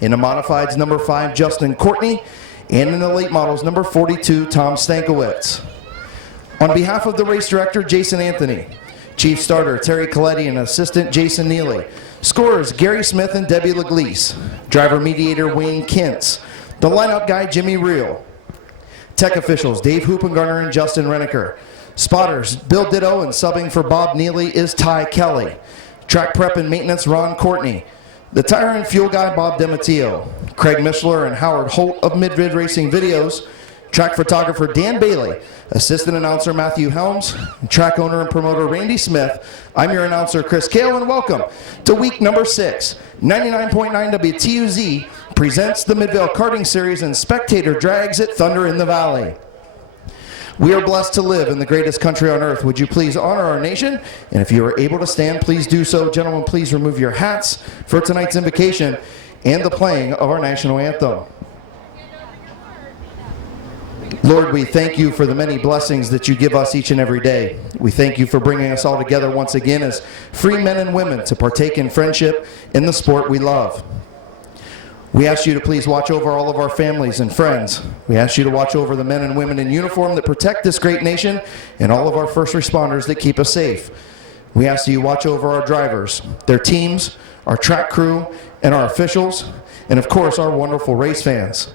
In the modifieds, number 5, Justin Courtney. And in the late models, number 42, Tom Stankiewicz. On behalf of the race director, Jason Anthony, chief starter, Terry Coletti, and assistant, Jason Neely. Scorers, Gary Smith and Debbie Leglise. Driver mediator, Wayne Kintz. The lineup guy, Jimmy Reel. Tech officials, Dave Hoopengarner and Justin Reneker. Spotters, Bill Ditto, and subbing for Bob Neely is Ty Kelly. Track prep and maintenance, Ron Courtney. The tire and fuel guy, Bob DeMatteo. Craig Mishler and Howard Holt of Mid-Vid Racing Videos. Track photographer, Dan Bailey. Assistant announcer, Matthew Helms. Track owner and promoter, Randy Smith. I'm your announcer, Chris Kale, and welcome to week number 6. 99.9 WTUZ presents the Midvale Karting Series and spectator drags at Thunder in the Valley. We are blessed to live in the greatest country on earth. Would you please honor our nation? And if you are able to stand, please do so. Gentlemen, please remove your hats for tonight's invocation and the playing of our national anthem. Lord, we thank you for the many blessings that you give us each and every day. We thank you for bringing us all together once again as free men and women to partake in friendship in the sport we love. We ask you to please watch over all of our families and friends. We ask you to watch over the men and women in uniform that protect this great nation and all of our first responders that keep us safe. We ask that you watch over our drivers, their teams, our track crew, and our officials, and of course our wonderful race fans.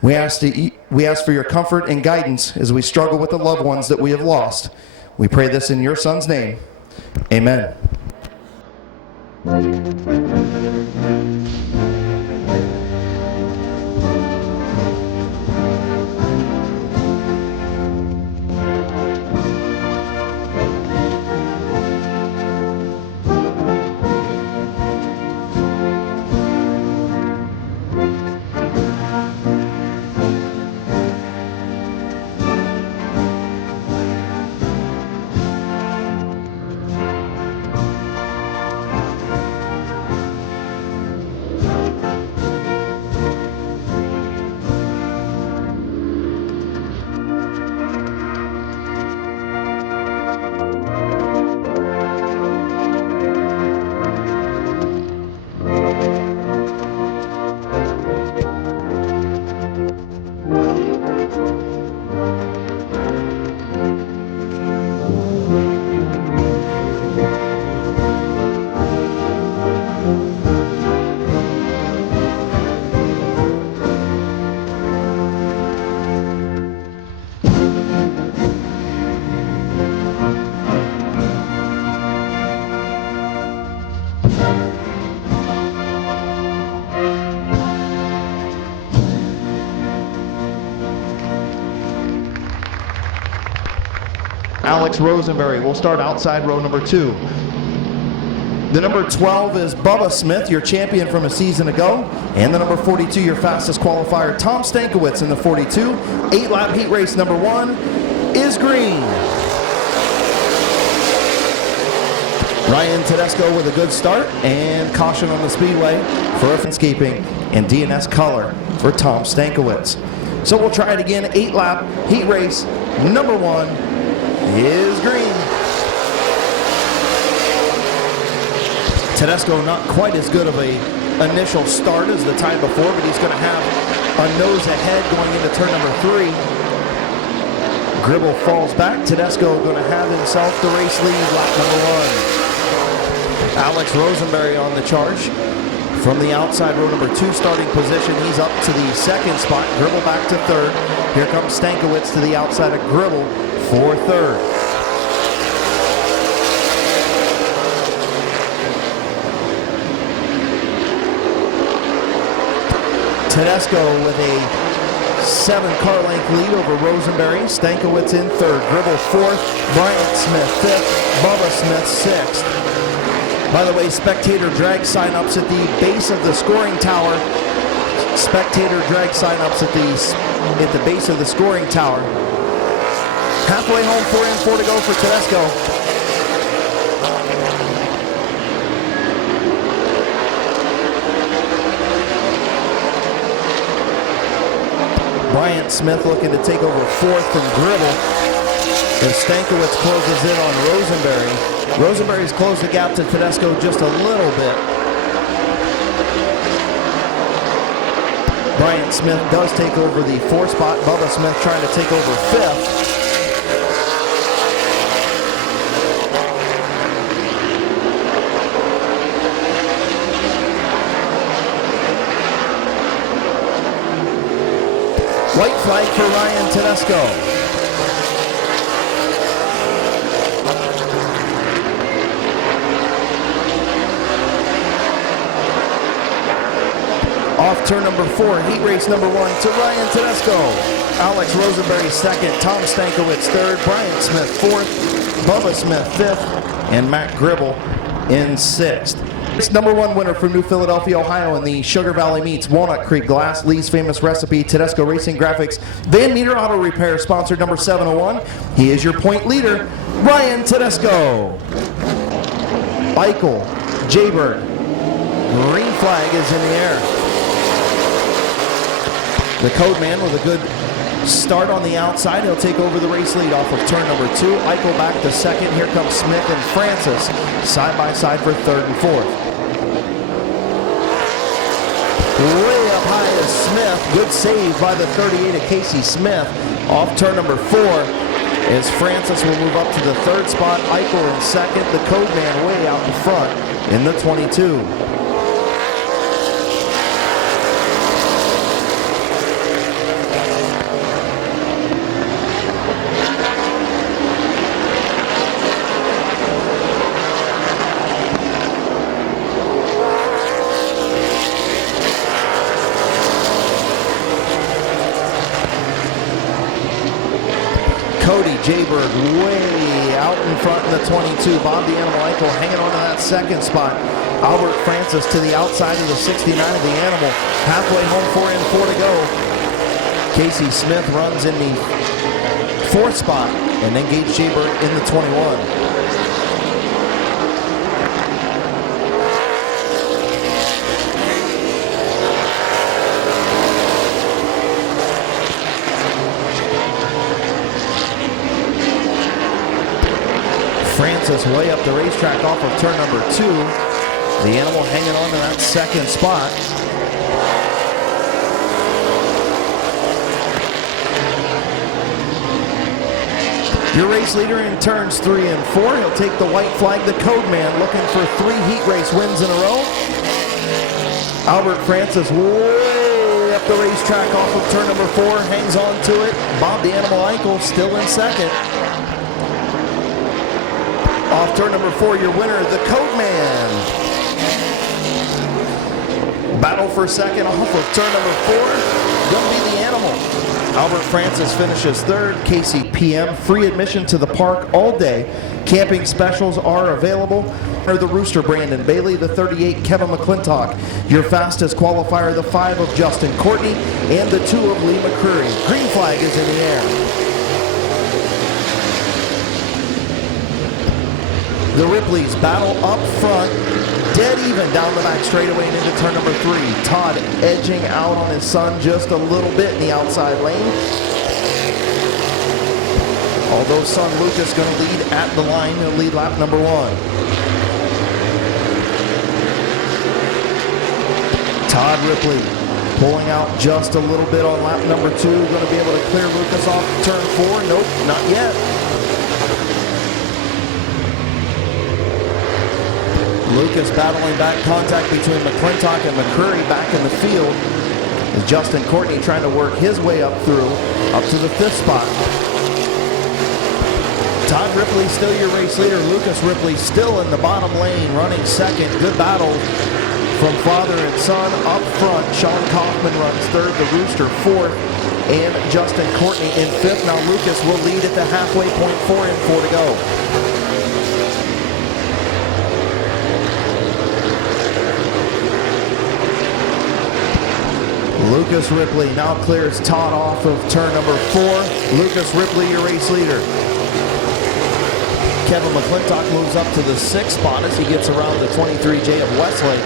We ask for your comfort and guidance as we struggle with the loved ones that we have lost. We pray this in your Son's name. Amen. Alex Rosenberry will start outside row number 2. The number 12 is Bubba Smith, your champion from a season ago. And the number 42, your fastest qualifier, Tom Stankiewicz in the 42. 8-lap heat race number 1 is green. Ryan Tedesco with a good start and caution on the speedway for landscaping and DNS color for Tom Stankiewicz. So we'll try it again. 8-lap heat race number 1 is green. Tedesco not quite as good of a initial start as the time before, but he's going to have a nose ahead going into turn number 3. Gribble falls back. Tedesco going to have himself the race lead lap number 1. Alex Rosenberry on the charge. From the outside row number 2 starting position, he's up to the 2nd spot. Gribble back to 3rd. Here comes Stankiewicz to the outside of Gribble for 3rd. Tedesco with a 7-car length lead over Rosenberry. Stankiewicz in 3rd. Gribble 4th. Bryant Smith 5th. Bubba Smith 6th. By the way, spectator drag sign-ups at the base of the scoring tower. Spectator drag sign-ups at the base of the scoring tower. Halfway home, 4 and 4 to go for Tedesco. Bryant Smith looking to take over 4th from Gribble. As Stankiewicz closes in on Rosenberry. Rosenberry's closed the gap to Tedesco just a little bit. Bryant Smith does take over the 4th spot. Bubba Smith trying to take over 5th. White flag for Ryan Tedesco. Off turn number 4, heat race number 1 to Ryan Tedesco. Alex Rosenberry 2nd, Tom Stankiewicz 3rd, Bryant Smith 4th, Bubba Smith 5th, and Matt Gribble in 6th. Number 1 winner from New Philadelphia, Ohio in the Sugar Valley Meats, Walnut Creek Glass, Lee's Famous Recipe, Tedesco Racing Graphics, Van Meter Auto Repair, sponsored number 701. He is your point leader, Ryan Tedesco. Eichel, Jaybird, green flag is in the air. The code man with a good start on the outside. He'll take over the race lead off of turn number 2. Eichel back to 2nd. Here comes Smith and Francis side by side for 3rd and 4th. Way up high is Smith. Good save by the 38 of Casey Smith. Off turn number 4 is Francis will move up to the 3rd spot. Eichel in 2nd. The code man way out in front in the 22. Cody Jaybird way out in front in the 22. Bob the Animal Eichel hanging on to that 2nd spot. Albert Francis to the outside of the 69 of the Animal. Halfway home, 4 in, 4 to go. Casey Smith runs in the 4th spot, and then Gage Jaybird in the 21. Francis way up the racetrack off of turn number 2. The Animal hanging on to that 2nd spot. Your race leader in turns 3 and 4. He'll take the white flag. The code man looking for 3 heat race wins in a row. Albert Francis way up the racetrack off of turn number 4. Hangs on to it. Bob the Animal Eichel still in 2nd. Off turn number 4, your winner, the Code Man. Battle for 2nd off of turn number 4. Gonna be the Animal. Albert Francis finishes 3rd. Casey PM. Free admission to the park all day. Camping specials are available. The Rooster, Brandon Bailey. The 38, Kevin McClintock. Your fastest qualifier, the 5 of Justin Courtney. And the 2 of Lee McCreary. Green flag is in the air. The Ripleys battle up front, dead even down the back straightaway and into turn number 3. Todd edging out on his son just a little bit in the outside lane. Although son Lucas going to lead at the line, he'll lead lap number 1. Todd Ripley pulling out just a little bit on lap number 2. Going to be able to clear Lucas off turn 4. Nope, not yet. Lucas battling back, contact between McClintock and McCreary back in the field. As Justin Courtney trying to work his way up through, up to the 5th spot. Todd Ripley still your race leader. Lucas Ripley still in the bottom lane, running 2nd. Good battle from father and son up front. Sean Kaufman runs 3rd, the Rooster 4th, and Justin Courtney in 5th. Now Lucas will lead at the halfway point, 4 and 4 to go. Lucas Ripley now clears Todd off of turn number 4. Lucas Ripley, your race leader. Kevin McClintock moves up to the 6th spot as he gets around the 23J of Westlake.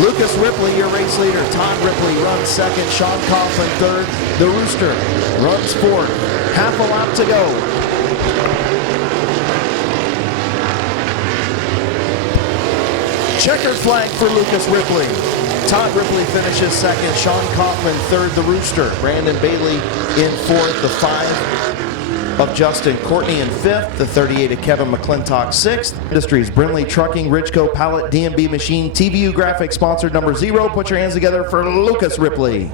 Lucas Ripley, your race leader. Todd Ripley runs second. Sean Coughlin third. The Rooster runs fourth. Half a lap to go. Checkered flag for Lucas Ripley. Todd Ripley finishes second. Sean Coughlin third. The Rooster. Brandon Bailey in fourth. The 5 of Justin Courtney in fifth. The 38 of Kevin McClintock sixth. Industries, Brinley Trucking, Ridgeco Pallet, DMB Machine, TVU Graphics sponsored number 0. Put your hands together for Lucas Ripley.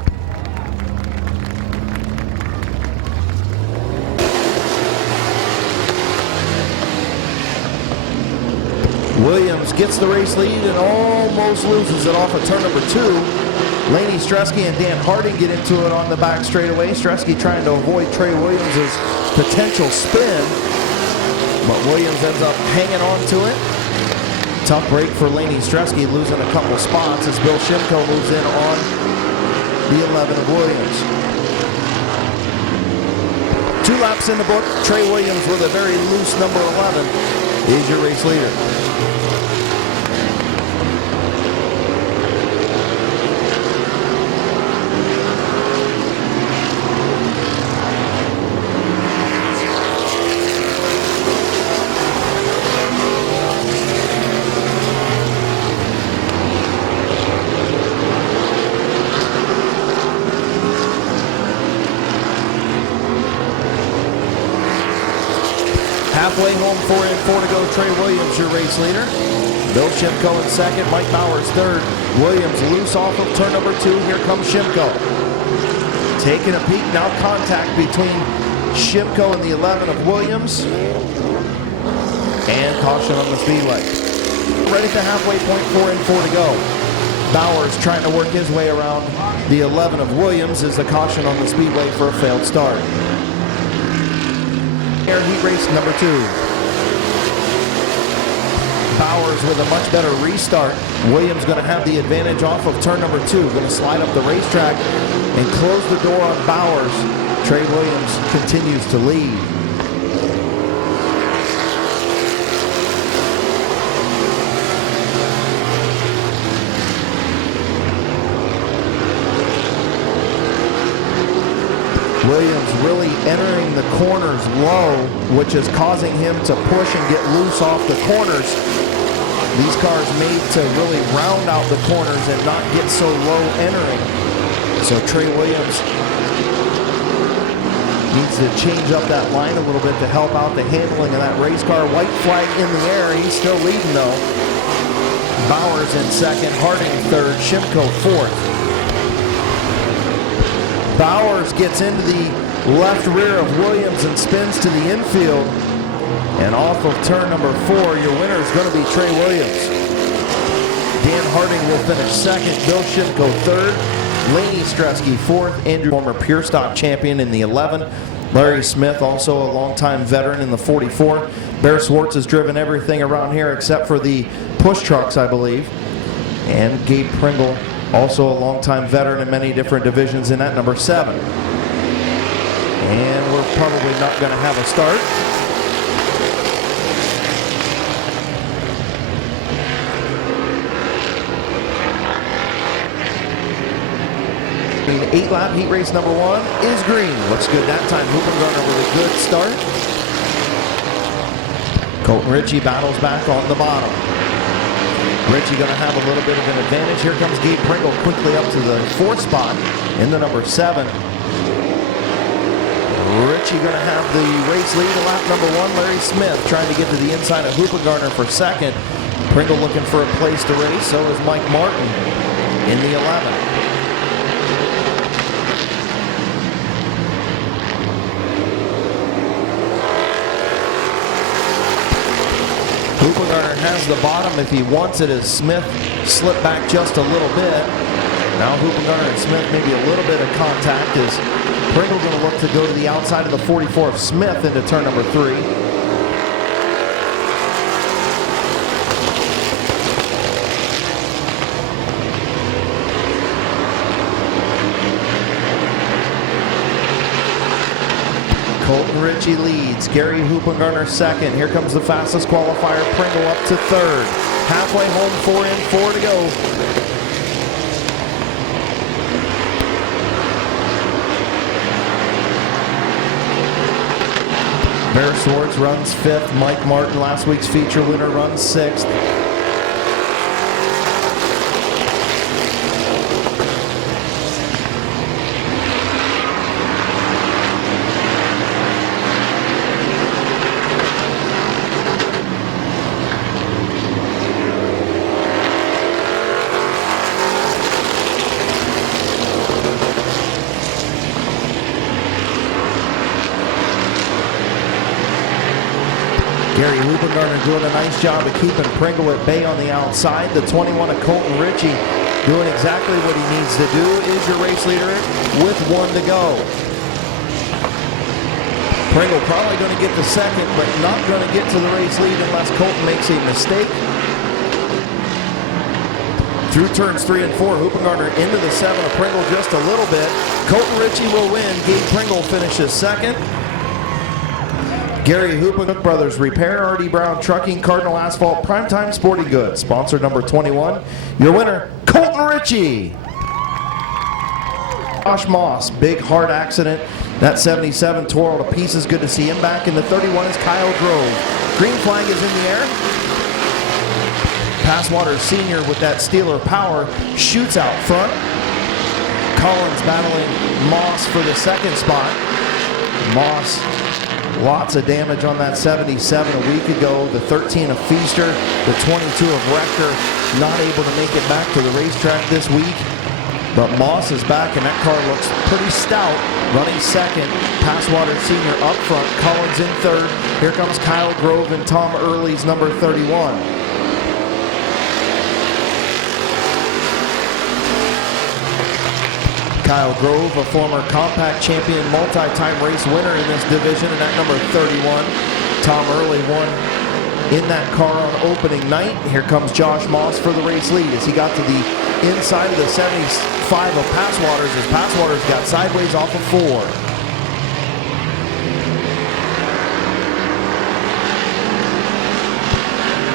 Williams gets the race lead and almost loses it off of turn number 2. Laney Stresky and Dan Harding get into it on the back straightaway. Stresky trying to avoid Trey Williams' potential spin, but Williams ends up hanging on to it. Tough break for Laney Stresky, losing a couple spots as Bill Shimko moves in on the 11 of Williams. 2 laps in the book. Trey Williams with a very loose number 11 is your race leader. Halfway home, 4 and 4 to go. Trey Williams, your race leader. Bill Shimko in second. Mike Bowers third. Williams loose off of turn number 2. Here comes Shimko. Taking a peek. Now contact between Shimko and the 11 of Williams. And caution on the speedway. Right at the halfway point, 4 and 4 to go. Bowers trying to work his way around the 11 of Williams as the caution on the speedway for a failed start. Air heat race number 2. Bowers with a much better restart. Williams going to have the advantage off of turn number 2. Going to slide up the racetrack and close the door on Bowers. Trey Williams continues to lead. Williams really entering the corners low, which is causing him to push and get loose off the corners. These cars made to really round out the corners and not get so low entering. So Trey Williams needs to change up that line a little bit to help out the handling of that race car. White flag in the air. He's still leading though. Bowers in second, Harding third, Shimko fourth. Bowers gets into the left rear of Williams and spins to the infield. And off of turn number 4, your winner is going to be Trey Williams. Dan Harding will finish second, Bill Shimko third, Laney Stresky fourth, Andrew, former Pure Stock champion in the 11, Larry Smith, also a longtime veteran in the 44. Bear Swartz has driven everything around here except for the push trucks, I believe. And Gabe Pringle, also a longtime veteran in many different divisions in at number 7. And we're probably not going to have a start. The 8-lap heat race number 1 is green. Looks good that time. Hoopengarner with a good start. Colton Ritchie battles back on the bottom. Ritchie going to have a little bit of an advantage. Here comes Gabe Pringle quickly up to the 4th spot in the number 7. Ritchie going to have the race lead in lap number 1. Larry Smith trying to get to the inside of Hoopengarner for second. Pringle looking for a place to race. So is Mike Martin in the 11. Hoopengarner has the bottom if he wants it as Smith slipped back just a little bit. Now Hoopengarner and Smith maybe a little bit of contact as Pringle going to look to go to the outside of the 44 of Smith into turn number 3. Colton Ritchie leads. Gary Hoopengarner second. Here comes the fastest qualifier, Pringle up to 3rd. Halfway home, 4 and 4 to go. Bear Swords runs 5th. Mike Martin, last week's feature winner, runs 6th. Gary Hupengarner doing a nice job of keeping Pringle at bay on the outside. The 21 of Colton Ritchie doing exactly what he needs to do. Is your race leader with 1 to go. Pringle probably going to get the second, but not going to get to the race lead unless Colton makes a mistake. Through turns 3 and 4, Hupengarner into the 7 of Pringle just a little bit. Colton Ritchie will win. Gabe Pringle finishes second. Gary Hupengarner Brothers Repair, R.D. Brown Trucking, Cardinal Asphalt, Primetime Sporting Goods. Sponsor number 21. Your winner, Colton Ritchie. Josh Moss, big hard accident. That 77 tore all to pieces. Good to see him back. And the 31 is Kyle Grove. Green flag is in the air. Passwater Sr. with that Steeler power shoots out front. Collins battling Moss for the second spot. Moss, lots of damage on that 77 a week ago. The 13 of Feaster, the 22 of Rector, not able to make it back to the racetrack this week. But Moss is back, and that car looks pretty stout, running second. Passwater Sr. up front, Collins in third. Here comes Kyle Grove and Tom Early's number 31. Kyle Grove, a former compact champion, multi-time race winner in this division, and at number 31. Tom Early won in that car on opening night. Here comes Josh Moss for the race lead as he got to the inside of the 75 of Passwaters, as Passwaters got sideways off of 4.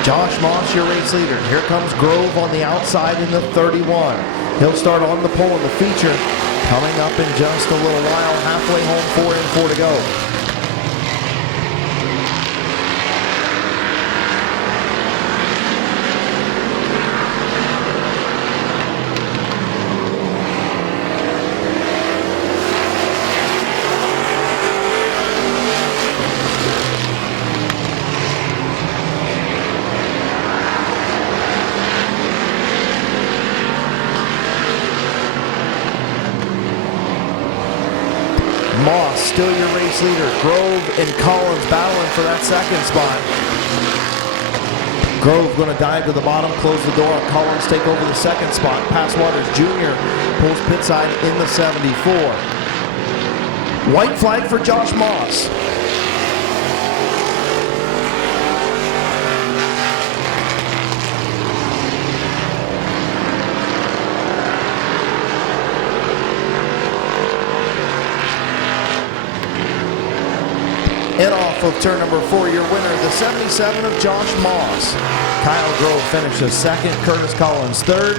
Josh Moss, your race leader. Here comes Grove on the outside in the 31. He'll start on the pole in the feature. Coming up in just a little while, halfway home, 4 and 4 to go. Moss, still your race leader. Grove and Collins battling for that second spot. Grove going to dive to the bottom, close the door. Collins take over the second spot. Passwaters Jr. pulls pit side in the 74. White flag for Josh Moss. And off of turn number 4, your winner, the 77 of Josh Moss. Kyle Grove finishes second, Curtis Collins third.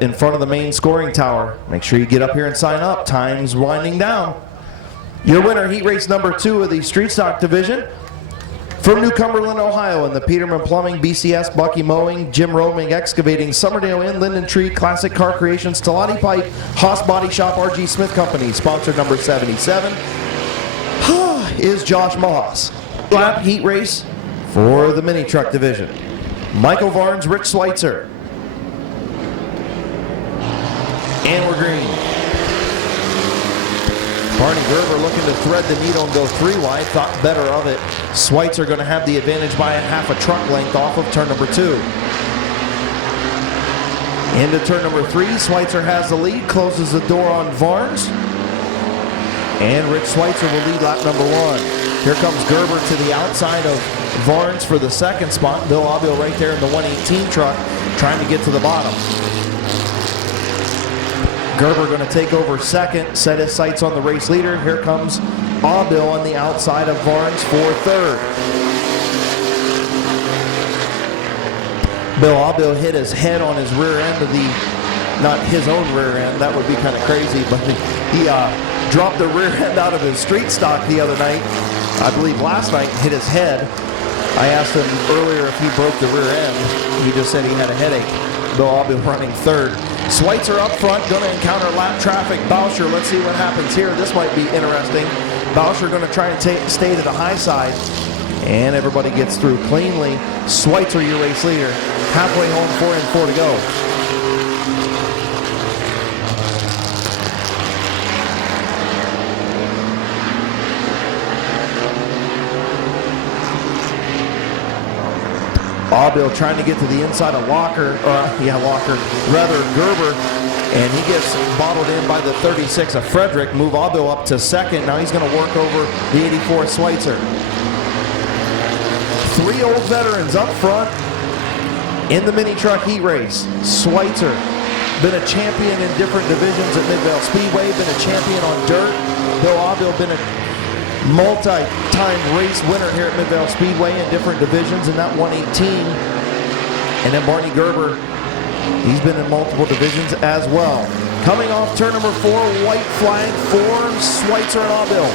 In front of the main scoring tower. Make sure you get up here and sign up. Time's winding down. Your winner, heat race number 2 of the Street Stock Division. From New Cumberland, Ohio, in the Peterman Plumbing, BCS, Bucky Mowing, Jim Roaming Excavating, Summerdale Inn, Linden Tree, Classic Car Creations, Talati Pipe, Haas Body Shop, RG Smith Company. Sponsor number 77. Is Josh Moss. Lap heat race for the mini truck division. Michael Varnes, Rich Schweitzer. And we're green. Barney Gerber looking to thread the needle and go 3 wide, thought better of it. Schweitzer going to have the advantage by a half a truck length off of turn number 2. Into turn number 3, Schweitzer has the lead, closes the door on Varnes. And Rich Schweitzer will lead lap number 1. Here comes Gerber to the outside of Varnes for the second spot. Bill Abil right there in the 118 truck trying to get to the bottom. Gerber going to take over second, set his sights on the race leader. Here comes Abil on the outside of Varnes for third. Bill Abil hit his head on his rear end of the, not his own rear end, that would be kind of crazy, but he dropped the rear end out of his street stock the other night. I believe last night, hit his head. I asked him earlier if he broke the rear end. He just said he had a headache. Bill Aubil running third. Schweitzer up front, going to encounter lap traffic. Boucher, let's see what happens here. This might be interesting. Boucher going to try and stay to the high side. And everybody gets through cleanly. Schweitzer, your race leader. Halfway home, 4 and 4 to go. Aubil trying to get to the inside of Gerber, and he gets bottled in by the 36 of Frederick. Move Aubil up to second. Now he's going to work over the 84 Schweitzer. 3 old veterans up front in the mini truck heat race. Schweitzer, been a champion in different divisions at Midvale Speedway, been a champion on dirt. Bill Aubil, been a multi-time race winner here at Midvale Speedway in different divisions in that 118. And then Barney Gerber, he's been in multiple divisions as well. Coming off turn number 4, white flag for Schweitzer and Aubil.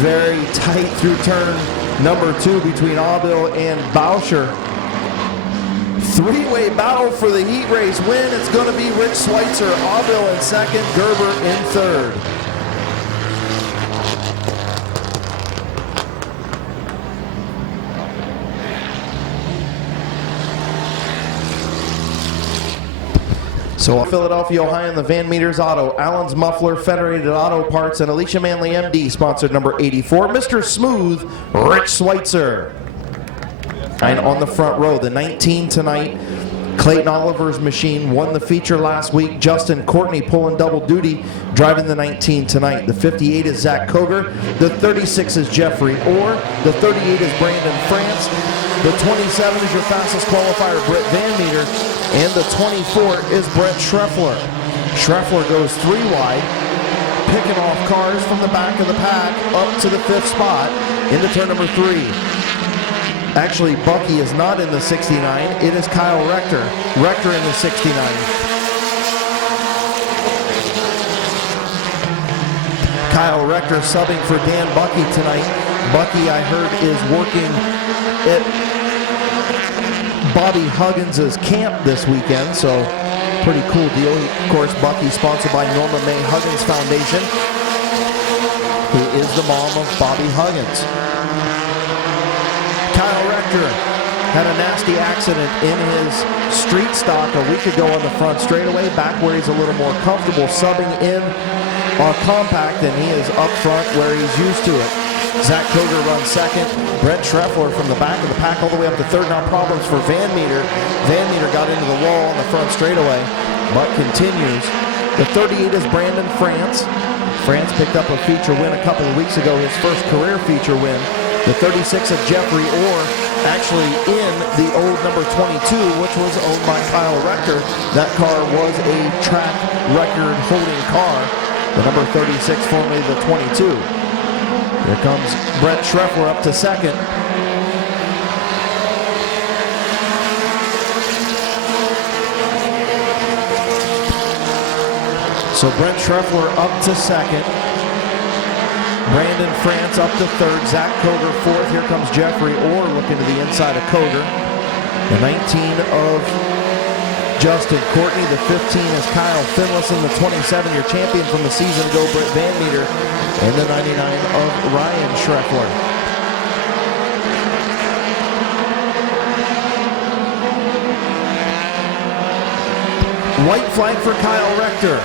Very tight through turn number 2 between Aubil and Boucher. 3-way battle for the heat race win. It's going to be Rich Schweitzer, Aubil in second, Gerber in third. So Philadelphia, Ohio, and the Van Meters Auto, Allen's Muffler, Federated Auto Parts, and Alicia Manley MD sponsored number 84, Mr. Smooth, Rich Schweitzer. And on the front row, the 19 tonight, Clayton Oliver's machine won the feature last week. Justin Courtney pulling double duty, driving the 19 tonight. The 58 is Zach Koger. The 36 is Jeffrey Orr. The 38 is Brandon France. The 27 is your fastest qualifier, Brett Van Meter. And the 24 is Brett Schreffler. Schreffler goes 3 wide, picking off cars from the back of the pack up to the 5th spot into turn number 3. Actually, Bucky is not in the 69. It is Kyle Rector. Rector in the 69. Kyle Rector subbing for Dan Bucky tonight. Bucky, I heard, is working at Bobby Huggins' camp this weekend, so pretty cool deal. Of course, Bucky sponsored by Norma May Huggins Foundation, who is the mom of Bobby Huggins. Kyle Rector had a nasty accident in his street stock a week ago on the front straightaway, back where he's a little more comfortable, subbing in on compact, and he is up front where he's used to it. Zach Koger runs second. Brett Schreffler from the back of the pack all the way up to third. Now problems for Van Meter. Van Meter got into the wall on the front straightaway, but continues. The 38 is Brandon France. France picked up a feature win a couple of weeks ago, his first career feature win. The 36 of Jeffrey Orr, actually in the old number 22, which was owned by Kyle Rector. That car was a track record holding car. The number 36, formerly the 22. Here comes Brett Schreffler up to second. So Brett Schreffler up to second. Brandon France up to third. Zach Koger fourth. Here comes Jeffrey Orr looking to the inside of Koger. The 19 of Justin Courtney. The 15 is Kyle Finlayson. The 27, your champion from the season ago, Brett Van Meter. And the 99 of Ryan Schreffler. White flag for Kyle Rector.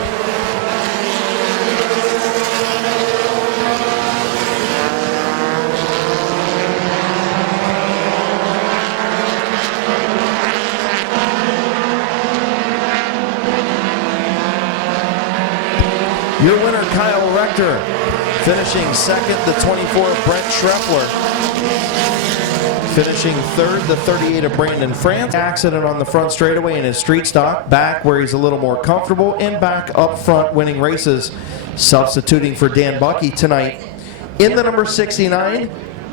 Your winner, Kyle Rector, finishing second, the 24 of Brent Schreffler. Finishing third, the 38 of Brandon France. Accident on the front straightaway in his street stock, back where he's a little more comfortable, and back up front winning races, substituting for Dan Bucky tonight. In the number 69,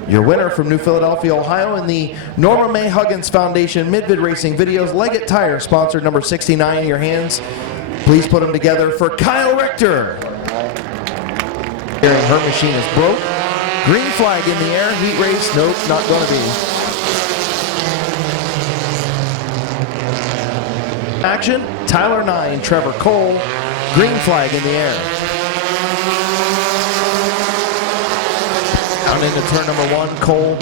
your winner from New Philadelphia, Ohio, in the Norma May Huggins Foundation Mid-Vid Racing Videos Leggett Tire, sponsored number 69 in your hands. Please put them together for Kyle Richter. Her machine is broke. Green flag in the air. Heat race. Nope, not going to be. Action. Tyler 9, Trevor Cole. Green flag in the air. Down into turn number 1. Cole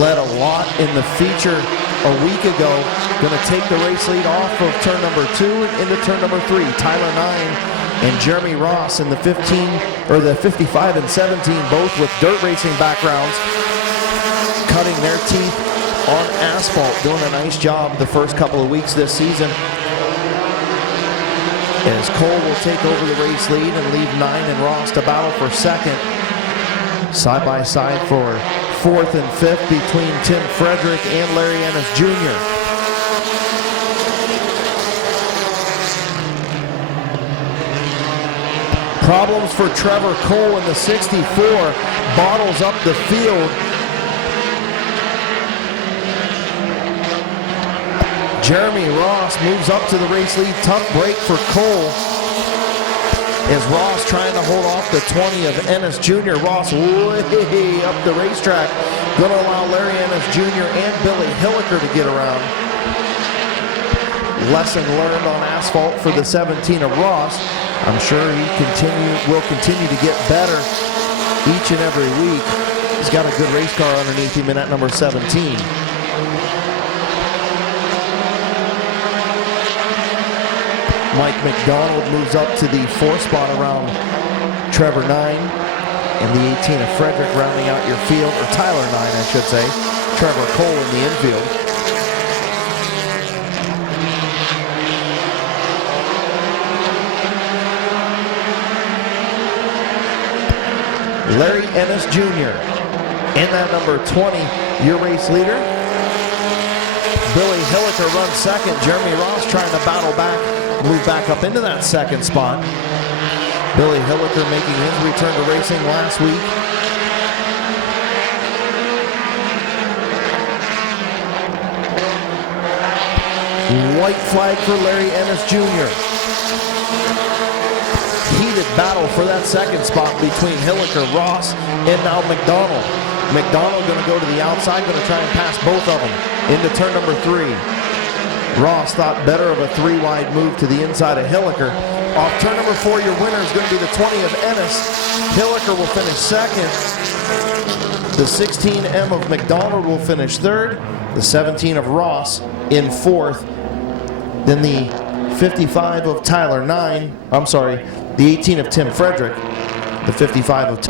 led a lot in the feature a week ago. Going to take the race lead off of turn number 2 and into turn number 3. Tyler 9 and Jeremy Ross in the 55 and 17, both with dirt racing backgrounds, cutting their teeth on asphalt, doing a nice job the first couple of weeks this season. As Cole will take over the race lead and leave 9 and Ross to battle for second. Side by side for 4th and 5th between Tim Frederick and Larry Ennis Jr. Problems for Trevor Cole in the 64, bottles up the field. Jeremy Ross moves up to the race lead. Tough break for Cole. As Ross trying to hold off the 20 of Ennis Jr. Ross way up the racetrack. Going to allow Larry Ennis Jr. and Billy Hilliker to get around. Lesson learned on asphalt for the 17 of Ross. I'm sure he will continue to get better each and every week. He's got a good race car underneath him in that number 17. Mike McDonald moves up to the 4th spot around Trevor 9. And the 18 of Frederick rounding out your field, or Tyler 9, I should say. Trevor Cole in the infield. Larry Ennis Jr. in that number 20, your race leader. Billy Hilliker runs second. Jeremy Ross trying to battle back, move back up into that second spot. Billy Hilliker making his return to racing last week. White flag for Larry Ennis Jr. Heated battle for that second spot between Hilliker, Ross, and now McDonald. McDonald going to go to the outside, going to try and pass both of them into turn number 3. Ross thought better of a 3-wide move to the inside of Hilliker. Off turn number 4, your winner is going to be the 20 of Ennis. Hilliker will finish second. The 16M of McDonald will finish third. The 17 of Ross in 4th. Then the 55 of Tyler 9. I'm sorry. The 18 of Tim Frederick, the 55 of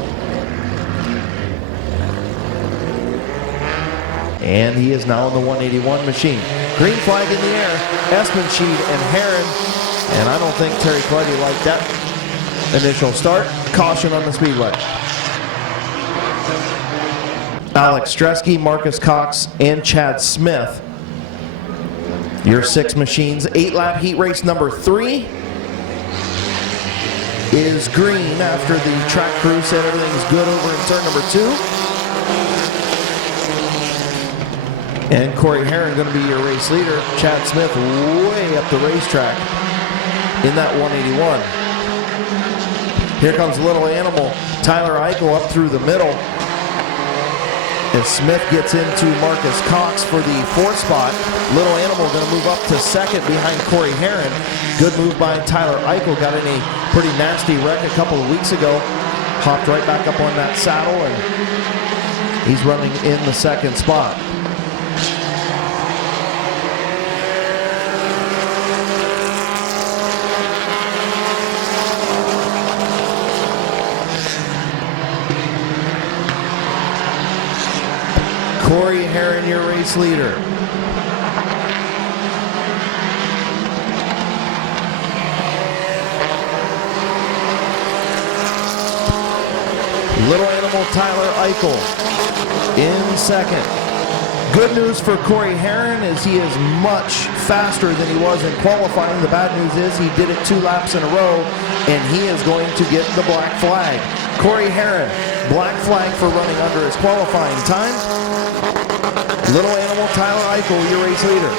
and he is now in the 181 machine. Green flag in the air, Espenscheid and Herron, and I don't think Terry Coletti liked that initial start. Caution on the speedway. Alex Stresky, Marcus Cox, and Chad Smith. Your 6 machines. 8-lap heat race number 3. Is green after the track crew said everything's good over in turn number 2. And Corey Herron going to be your race leader. Chad Smith way up the racetrack in that 181. Here comes Little Animal. Tyler Eichel up through the middle. And Smith gets into Marcus Cox for the 4th spot. Little Animal going to move up to second behind Corey Herron. Good move by Tyler Eichel. Got in a pretty nasty wreck a couple of weeks ago. Hopped right back up on that saddle, and he's running in the 2nd spot. Corey Herron, your race leader. Little Animal Tyler Eichel in 2nd. Good news for Corey Herron is he is much faster than he was in qualifying. The bad news is he did it 2 laps in a row, and he is going to get the black flag. Corey Herron, black flag for running under his qualifying time. Little Animal Tyler Eichel, your race leader.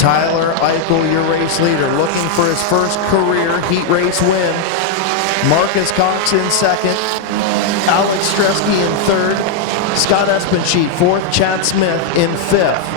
Tyler Eichel, your race leader, looking for his first career heat race win. Marcus Cox in second. Alex Stresky in third. Scott Espensheet fourth. Chad Smith in fifth.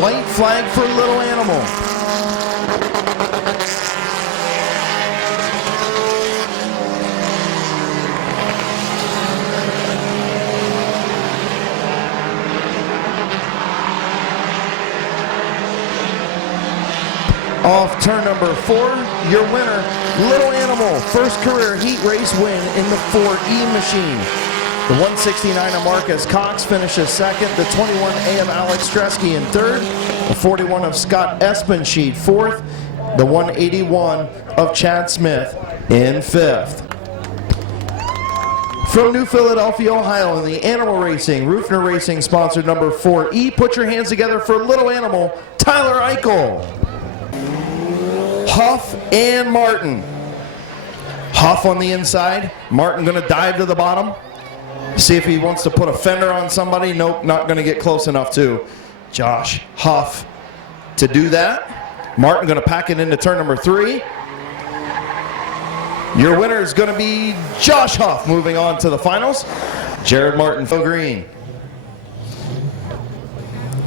White flag for Little Animal. Off turn number 4, your winner, Little Animal, first career heat race win in the 4E machine. The 169 of Marcus Cox finishes second. The 21 A of Alex Stresky in third. The 41 of Scott Espensheet fourth. The 181 of Chad Smith in fifth. From New Philadelphia, Ohio, in the Animal Racing, Rufner Racing sponsored number 4E. Put your hands together for Little Animal, Tyler Eichel. Huff and Martin. Huff on the inside. Martin going to dive to the bottom. See if he wants to put a fender on somebody. Nope, not going to get close enough to Josh Huff to do that. Martin going to pack it into turn number 3. Your winner is going to be Josh Huff, moving on to the finals. Jared Martin, Phil Green.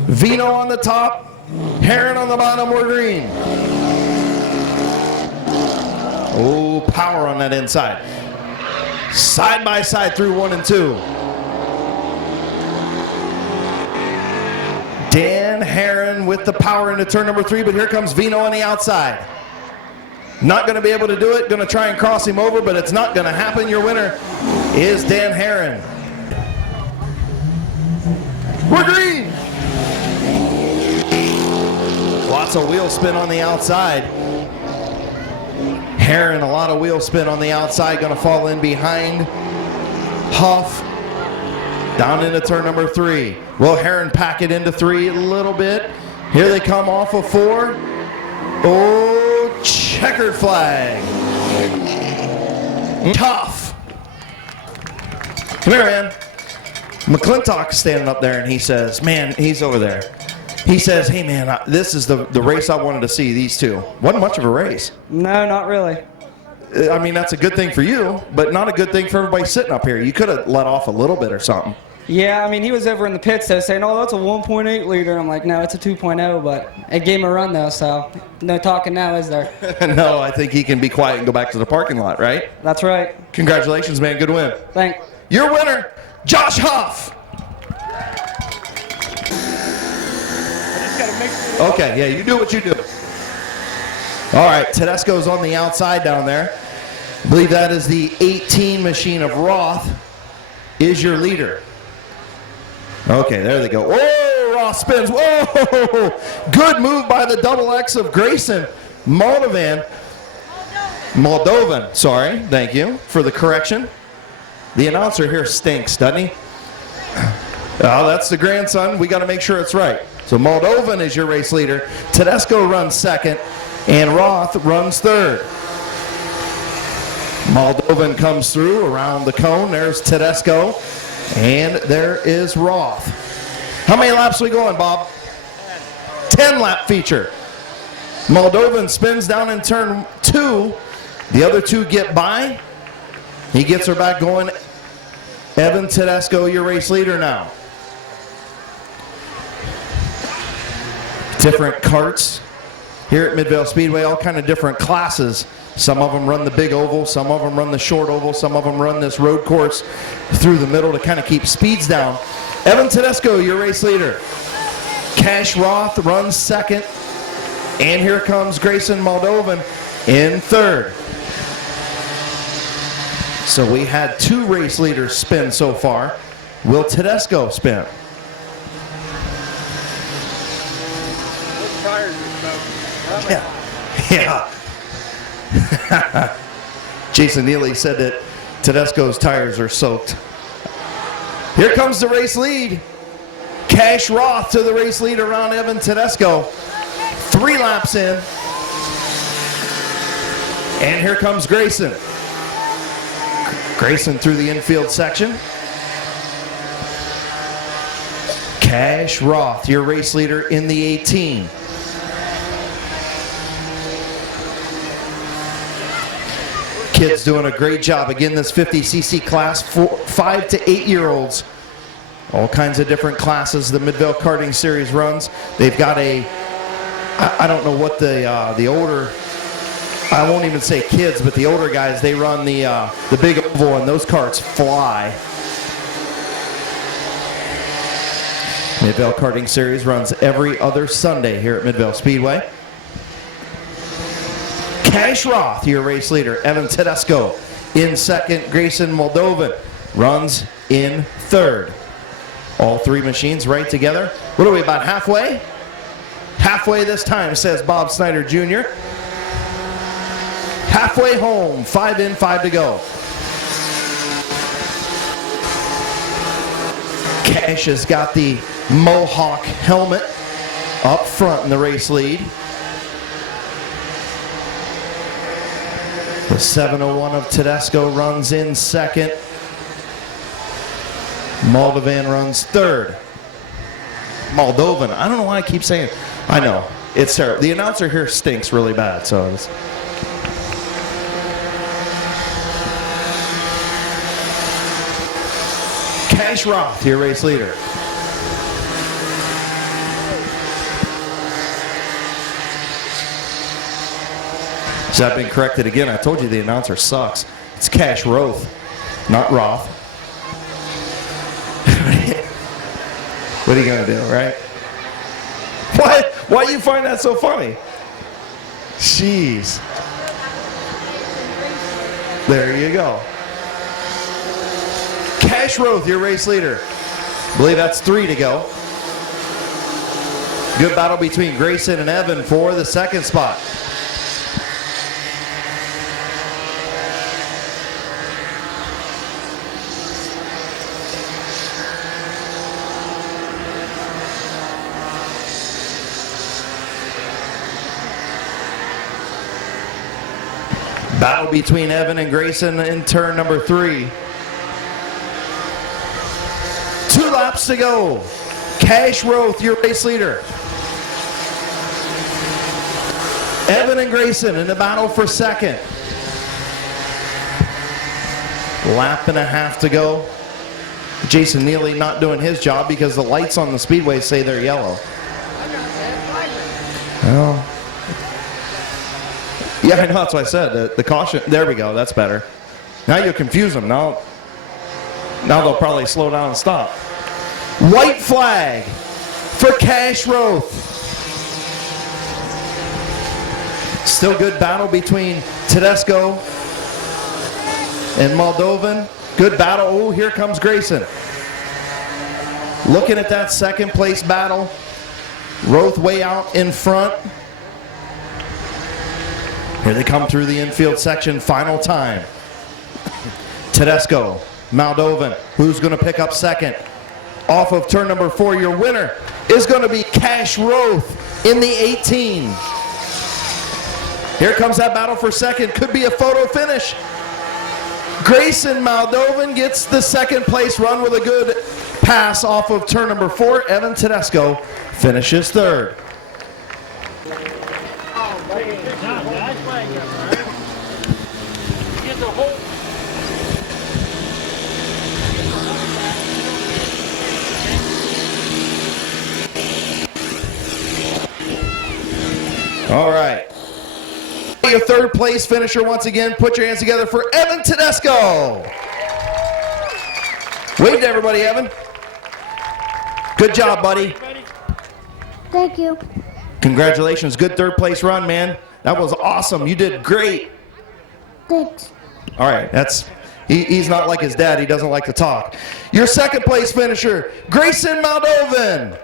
Vino on the top. Heron on the bottom, we're green. Oh, power on that inside. Side by side through 1 and 2. Dan Heron with the power into turn number 3, but here comes Vino on the outside. Not going to be able to do it. Going to try and cross him over, but it's not going to happen. Your winner is Dan Heron. We're green. Lots of wheel spin on the outside. Heron, a lot of wheel spin on the outside, going to fall in behind Huff. Down into turn number 3. Will Heron pack it into 3 a little bit? Here they come off of 4. Oh, checkered flag. Tough. Come here, man. McClintock's standing up there and he says, man, he's over there. He says, hey, man, this is the race I wanted to see, these two. Wasn't much of a race. No, not really. I mean, that's a good thing for you, but not a good thing for everybody sitting up here. You could have let off a little bit or something. Yeah, I mean, he was over in the pits, though, saying, oh, that's a 1.8 liter. I'm like, no, it's a 2.0, but it gave him a run, though, so no talking now, is there? No, I think he can be quiet and go back to the parking lot, right? That's right. Congratulations, man. Good win. Thanks. Your winner, Josh Huff. Okay, yeah, you do what you do. All right, Tedesco's on the outside down there. I believe that is the 18 machine of Roth is your leader. Okay, there they go. Oh, Roth spins. Whoa! Good move by the double X of Grayson Moldovan. Moldovan, sorry. Thank you for the correction. The announcer here stinks, doesn't he? Oh, that's the grandson. We got to make sure it's right. So Moldovan is your race leader. Tedesco runs second, and Roth runs third. Moldovan comes through around the cone. There's Tedesco, and there is Roth. How many laps we going, Bob? 10 lap feature. Moldovan spins down in turn 2. The other 2 get by. He gets her back going. Evan Tedesco, your race leader now. Different carts here at Midvale Speedway, all kind of different classes. Some of them run the big oval, some of them run the short oval, some of them run this road course through the middle to kind of keep speeds down. Evan Tedesco, your race leader. Cash Roth runs second, and here comes Grayson Moldovan in third. So we had 2 race leaders spin so far. Will Tedesco spin? Yeah. Jason Neely said that Tedesco's tires are soaked. Here comes the race lead. Cash Roth to the race lead around Evan Tedesco. 3 laps in. And here comes Grayson. Grayson through the infield section. Cash Roth, your race leader in the 18. Kids doing a great job. Again, this 50cc class, 5 to 8-year-olds. All kinds of different classes the Midvale Karting Series runs. They've got a, I don't know what the older, I won't even say kids, but the older guys, they run the big oval, and those karts fly. Midvale Karting Series runs every other Sunday here at Midvale Speedway. Cash Roth, your race leader. Evan Tedesco in second. Grayson Moldovan runs in third. All 3 machines right together. What are we, about halfway? Halfway this time, says Bob Snyder Jr. Halfway home. 5 in, 5 to go. Cash has got the Mohawk helmet up front in the race lead. The 701 of Tedesco runs in second. Moldovan runs third. Moldovan, I don't know why I keep saying it. I know, it's terrible. The announcer here stinks really bad, so it's... Cash Roth, your race leader. So I've been corrected again. I told you the announcer sucks. It's Cash Roth, not Roth. What are you going to do, right? Why do you find that so funny? Jeez. There you go. Cash Roth, your race leader. I believe that's 3 to go. Good battle between Grayson and Evan for the second spot. Battle between Evan and Grayson in turn number 3. 2 laps to go. Cash Roth, your race leader. Evan and Grayson in the battle for second. Lap and a half to go. Jason Neely not doing his job because the lights on the speedway say they're yellow. Well, yeah, I know, that's what I said. The caution, there we go, that's better. Now you confuse them. Now they'll probably slow down and stop. White flag for Cash Roth. Still good battle between Tedesco and Moldovan. Good battle. Oh, here comes Grayson. Looking at that second place battle. Roth way out in front. Here they come through the infield section, final time. Tedesco, Moldovan, who's going to pick up second? Off of turn number 4, your winner is going to be Cash Roth in the 18. Here comes that battle for second. Could be a photo finish. Grayson Moldovan gets the second place run with a good pass off of turn number 4. Evan Tedesco finishes third. All right. Your third place finisher once again. Put your hands together for Evan Tedesco. Wave to everybody, Evan. Good job, buddy. Thank you. Congratulations. Good third place run, man. That was awesome. You did great. Thanks. All right. He's not like his dad. He doesn't like to talk. Your second place finisher, Grayson Moldovan.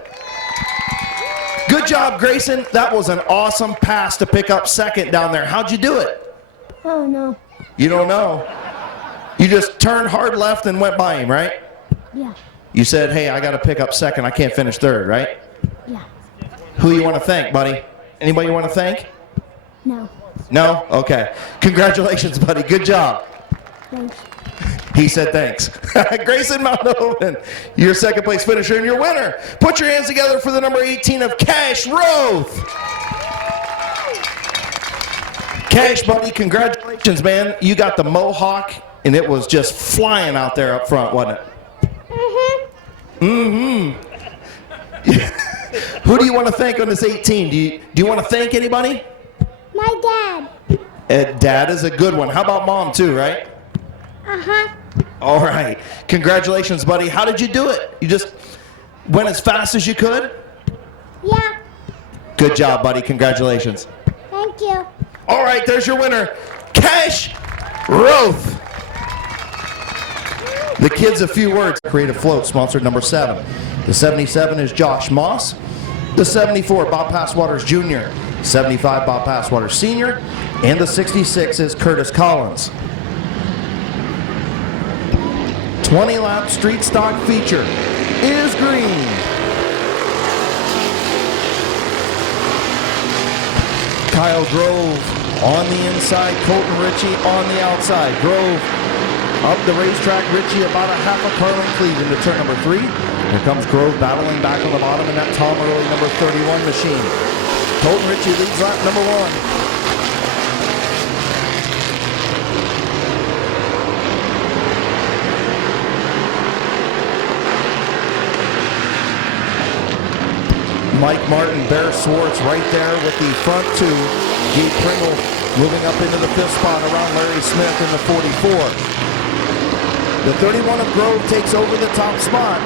Good job, Grayson. That was an awesome pass to pick up second down there. How'd you do it? Oh, no. You don't know. You just turned hard left and went by him, right? Yeah. You said, hey, I got to pick up second. I can't finish third, right? Yeah. Who you want to thank, buddy? Anybody you want to thank? No. No? Okay. Congratulations, buddy. Good job. Thanks. He said thanks. Grayson Mountoven, your second place finisher and your winner. Put your hands together for the number 18 of Cash Roth. Cash, buddy, congratulations, man. You got the Mohawk, and it was just flying out there up front, wasn't it? Mm-hmm. Who do you want to thank on this 18? Do you want to thank anybody? My dad. Dad is a good one. How about mom, too, right? Uh-huh. All right. Congratulations, buddy. How did you do it? You just went as fast as you could? Yeah. Good job, buddy. Congratulations. Thank you. All right, there's your winner, Cash Roth. The kids, a few words. Creative Float, sponsored number 7. The 77 is Josh Moss. The 74, Bob Passwaters Jr. 75, Bob Passwaters Sr. And the 66 is Curtis Collins. 20-lap street stock feature is green. Kyle Grove on the inside, Colton Ritchie on the outside. Grove up the racetrack, Ritchie about a half a car length lead into turn number 3. Here comes Grove battling back on the bottom in that Tom Early number 31 machine. Colton Ritchie leads lap number 1. Mike Martin, Bear Swartz right there with the front 2. Gabe Pringle moving up into the 5th spot around Larry Smith in the 44. The 31 of Grove takes over the top spot.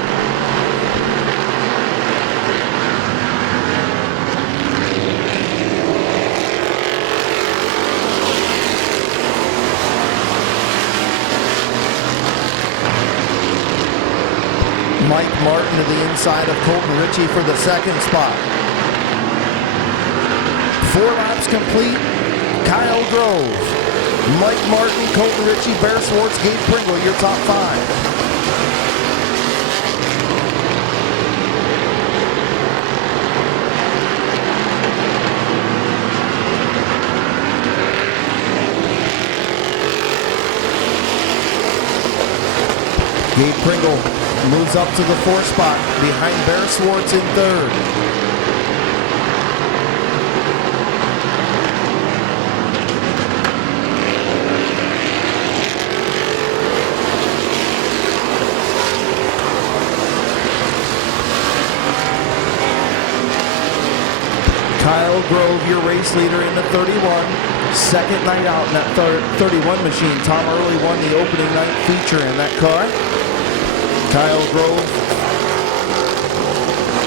Mike Martin to the inside of Colton Ritchie for the 2nd spot. 4 laps complete. Kyle Grove, Mike Martin, Colton Ritchie, Bear Swartz, Gabe Pringle, your top 5. Gabe Pringle moves up to the 4th spot behind Bear Swartz in 3rd. Kyle Grove, your race leader in the 31. Second night out in that 31 machine. Tom Early won the opening night feature in that car. Kyle Grove,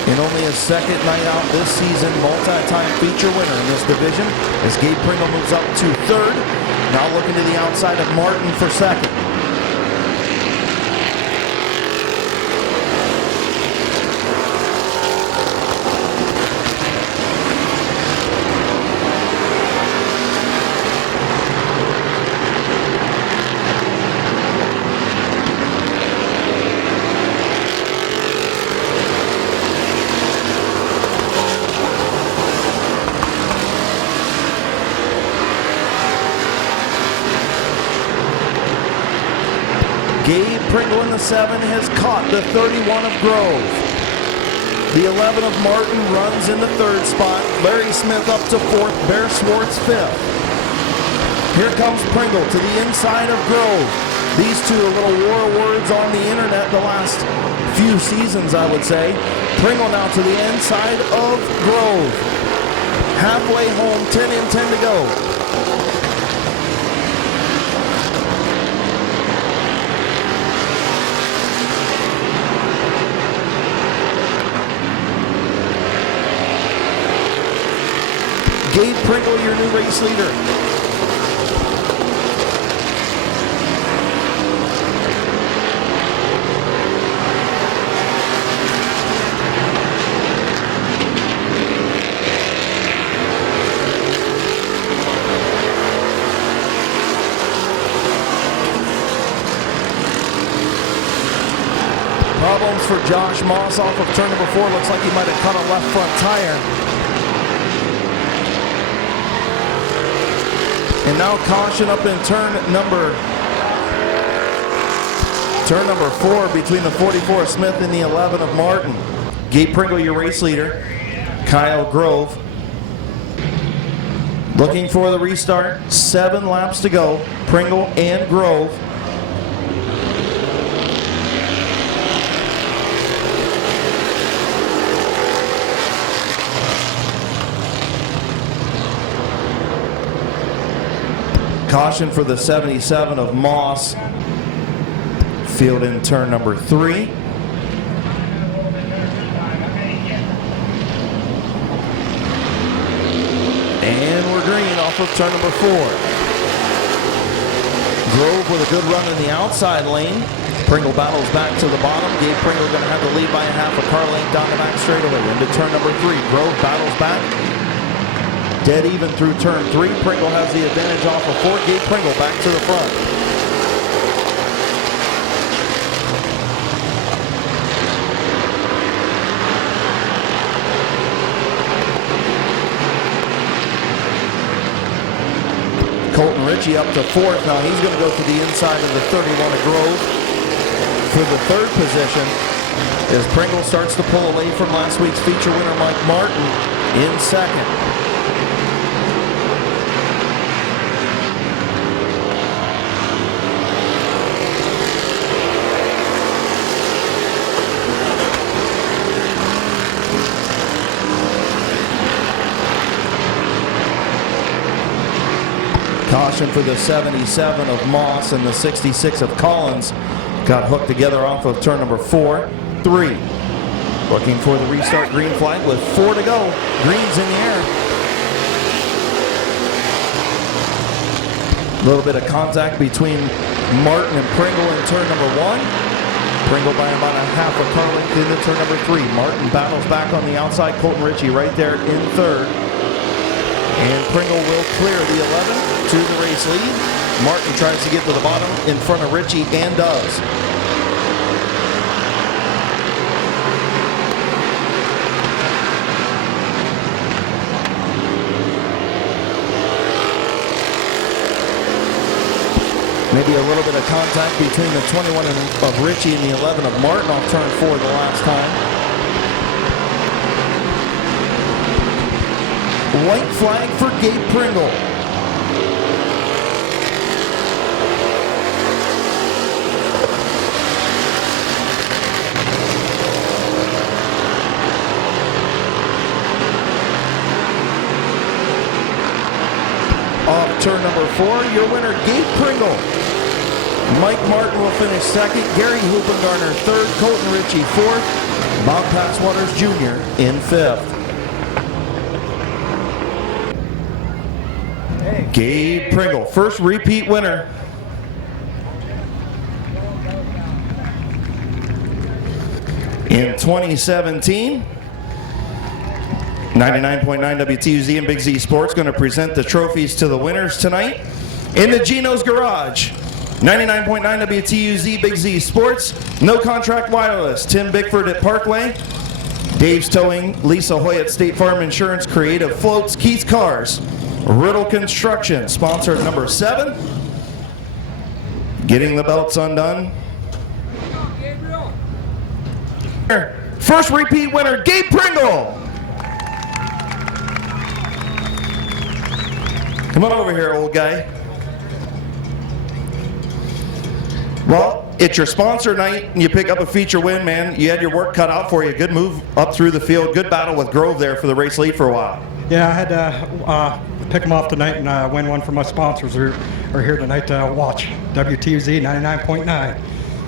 in only his second night out this season, multi-time feature winner in this division, as Gabe Pringle moves up to 3rd. Now looking to the outside of Martin for 2nd. Gabe Pringle in the 7 has caught the 31 of Grove. The 11 of Martin runs in the 3rd spot. Larry Smith up to 4th. Bear Swartz 5th. Here comes Pringle to the inside of Grove. These two are little war words on the internet the last few seasons, I would say. Pringle now to the inside of Grove. Halfway home, 10 in, 10 to go. Gabe Pringle, your new race leader. homes for Josh Moss off of turn number 4. Looks like he might have cut a left front tire. And now caution up in turn number 4 between the 44 of Smith and the 11 of Martin. Gabe Pringle, your race leader. Kyle Grove looking for the restart. 7 laps to go. Pringle and Grove. Caution for the 77 of Moss. Field in turn number 3. And we're green off of turn number 4. Grove with a good run in the outside lane. Pringle battles back to the bottom. Gabe Pringle going to have to lead by a half a car length down the back straightaway into turn number 3. Grove battles back. Dead even through turn 3. Pringle has the advantage off of 4. Gabe Pringle back to the front. Colton Ritchie up to 4th. Now he's going to go to the inside of the 31 of Grove for the 3rd position as Pringle starts to pull away from last week's feature winner Mike Martin in 2nd. Caution for the 77 of Moss and the 66 of Collins. Got hooked together off of turn number 4. 3. Looking for the restart green flag with 4 to go. Green's in the air. A little bit of contact between Martin and Pringle in turn number 1. Pringle by about a half a car length into turn number 3. Martin battles back on the outside. Colton Ritchie right there in 3rd. And Pringle will clear the 11 to the race lead. Martin tries to get to the bottom in front of Ritchie and does. Maybe a little bit of contact between the 21 of Ritchie and the 11 of Martin off turn 4 the last time. White flag for Gabe Pringle. Off turn number 4, your winner, Gabe Pringle. Mike Martin will finish 2nd. Gary Hoopengarner 3rd. Colton Ritchie 4th. Bob Passwaters Jr. in 5th. Gabe Pringle, first repeat winner. In 2017, 99.9 WTUZ and Big Z Sports going to present the trophies to the winners tonight in the Geno's Garage. 99.9 WTUZ Big Z Sports, No Contract Wireless, Tim Bickford at Parkway, Dave's Towing, Lisa Hoy at State Farm Insurance, Creative Floats, Keith's Cars, Riddle Construction, sponsor number 7. Getting the belts undone. First repeat winner, Gabe Pringle. Come on over here, old guy. Well, it's your sponsor night, and you pick up a feature win, man. You had your work cut out for you. Good move up through the field. Good battle with Grove there for the race lead for a while. Yeah, I had to pick them off tonight and win one for my sponsors who are here tonight to watch WTUZ 99.9.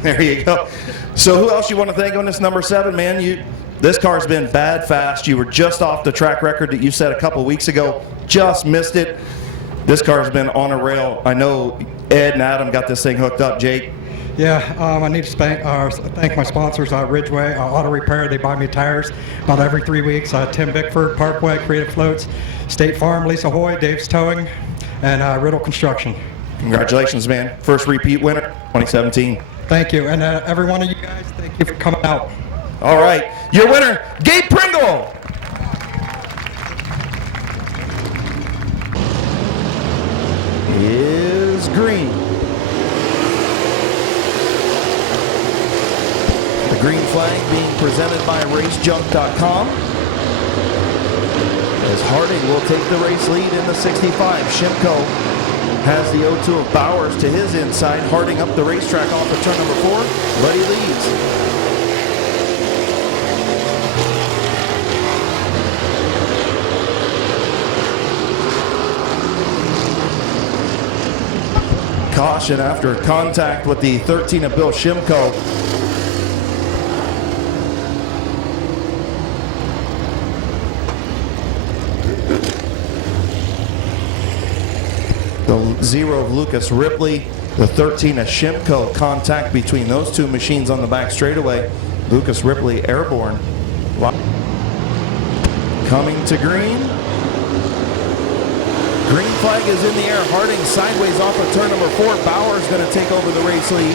There you go. So who else you want to thank on this number 7, man? This car's been bad fast. You were just off the track record that you set a couple weeks ago. Just missed it. This car's been on a rail. I know Ed and Adam got this thing hooked up. Jake? Yeah, I need to thank my sponsors, Ridgeway Auto Repair. They buy me tires about every 3 weeks. Tim Bickford, Parkway, Creative Floats, State Farm, Lisa Hoy, Dave's Towing, and Riddle Construction. Congratulations, man. First repeat winner, 2017. Thank you. And every one of you guys, thank you for coming out. All right, your winner, Gabe Pringle. Is green. The green flag being presented by RaceJunk.com. As Harding will take the race lead in the 65. Shimko has the 0-2 of Bowers to his inside. Harding up the racetrack off of turn number 4, but he leads. Caution after contact with the 13 of Bill Shimko. The 0 of Lucas Ripley, the 13 of Shimko. Contact between those two machines on the back straightaway. Lucas Ripley airborne. Coming to green. Green flag is in the air. Harding sideways off of turn number 4. Bowers going to take over the race lead.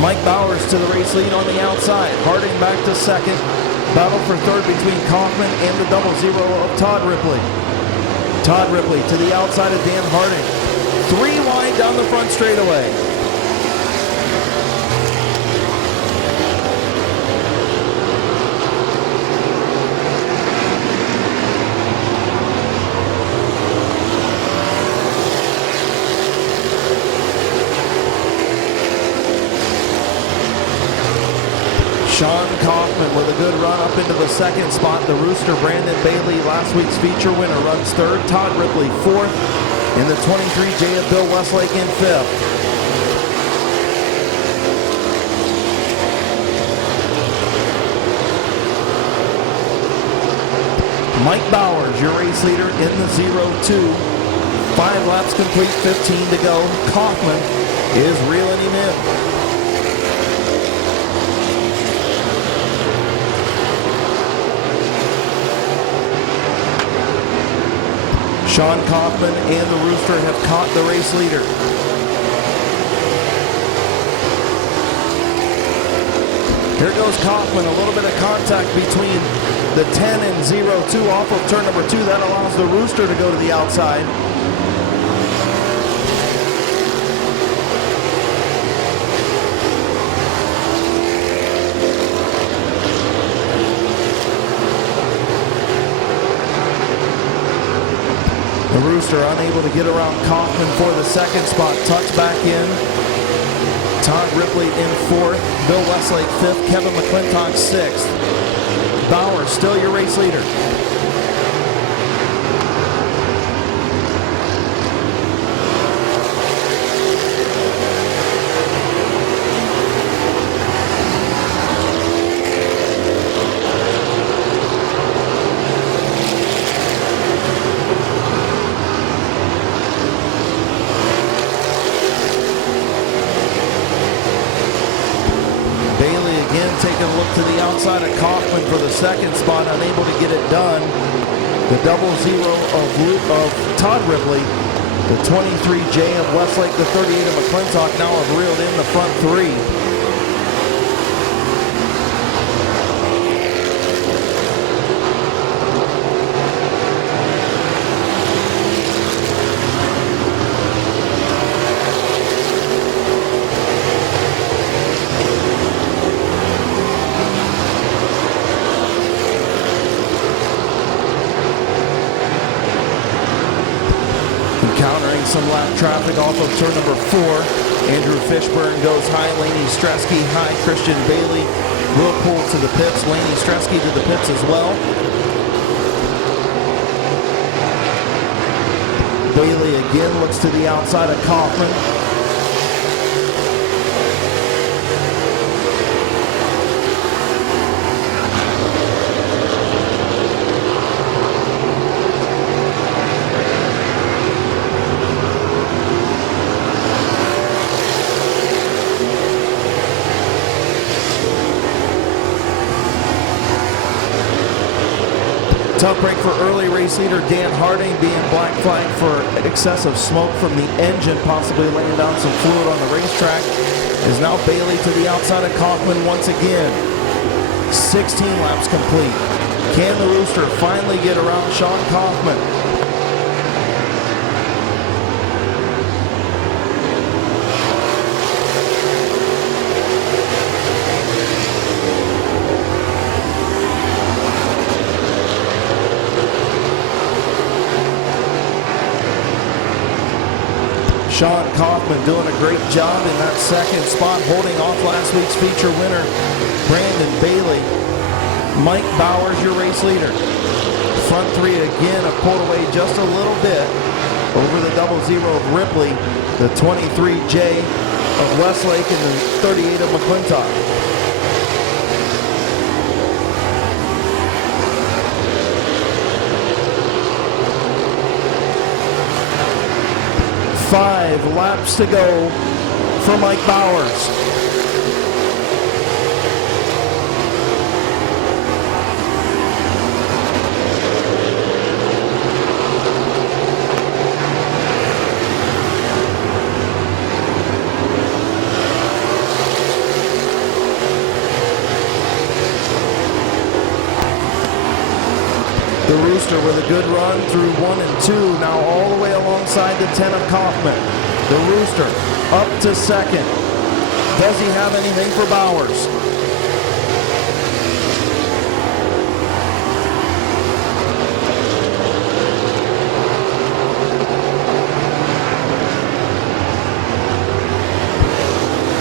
Mike Bowers to the race lead on the outside. Harding back to second. Battle for third between Kaufman and the 0-0 of Todd Ripley. Todd Ripley to the outside of Dan Harding. 3 wide down the front straightaway. Sean Kaufman with a good run up into the second spot. The Rooster Brandon Bailey, last week's feature winner, runs third. Todd Ripley fourth. In the 23J of Bill Westlake in fifth. Mike Bowers, your race leader in the 0-2. 5 laps complete, 15 to go. Kaufman is reeling him in. Sean Kaufman and the Rooster have caught the race leader. Here goes Kaufman, a little bit of contact between the 10 and 0-2 off of turn number 2. That allows the Rooster to go to the outside. The Rooster unable to get around Kaufman for the second spot. Tucked back in. Todd Ripley in fourth. Bill Westlake fifth. Kevin McClintock sixth. Bowers still your race leader. Taking a look to the outside of Kaufman for the second spot, unable to get it done. The 0-0 of Todd Ripley, the 23J of Westlake, the 38 of McClintock now have reeled in the front 3. Encountering some lap traffic off of turn number 4. Andrew Fishburne goes high. Laney Stresky high. Christian Bailey will pull to the pits. Laney Stresky to the pits as well. Bailey again looks to the outside of Kaufman. Tough break for early race leader Dan Harding, being black flagged for excessive smoke from the engine, possibly laying down some fluid on the racetrack. is now Bailey to the outside of Kaufman once again. 16 laps complete. Can the Rooster finally get around Sean Kaufman? Sean Kaufman doing a great job in that second spot, holding off last week's feature winner, Brandon Bailey. Mike Bowers, your race leader. Front three again have pulled away just a little bit over the 00 of Ripley, the 23J of Westlake, and the 38 of McClintock. Five laps to go for Mike Bowers. The Rooster with a good run through 1 and 2, now all the way alongside the 10 of Kaufman. The Rooster up to second. Does he have anything for Bowers?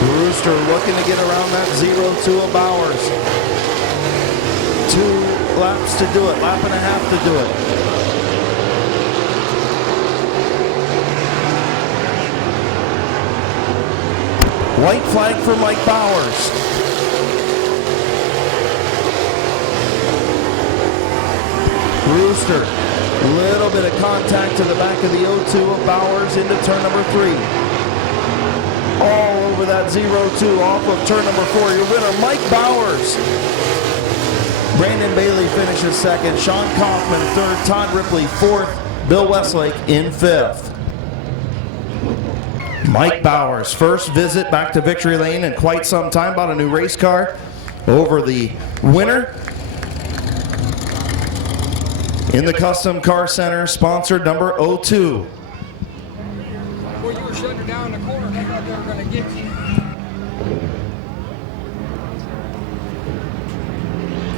The Rooster looking to get around that 0-2 of Bowers. 2 laps to do it, lap and a half to do it. White flag for Mike Bowers. Rooster, little bit of contact to the back of the 0-2 of Bowers into turn number 3. All over that 0-2 off of turn number 4. Your winner, Mike Bowers. Brandon Bailey finishes second, Sean Kaufman third, Todd Ripley fourth, Bill Westlake in fifth. Mike Bowers, first visit back to victory lane in quite some time, bought a new race car over the winter. In the Custom Car Center, sponsored number 02. Before you were shutting down the corner, I thought they were going to get you.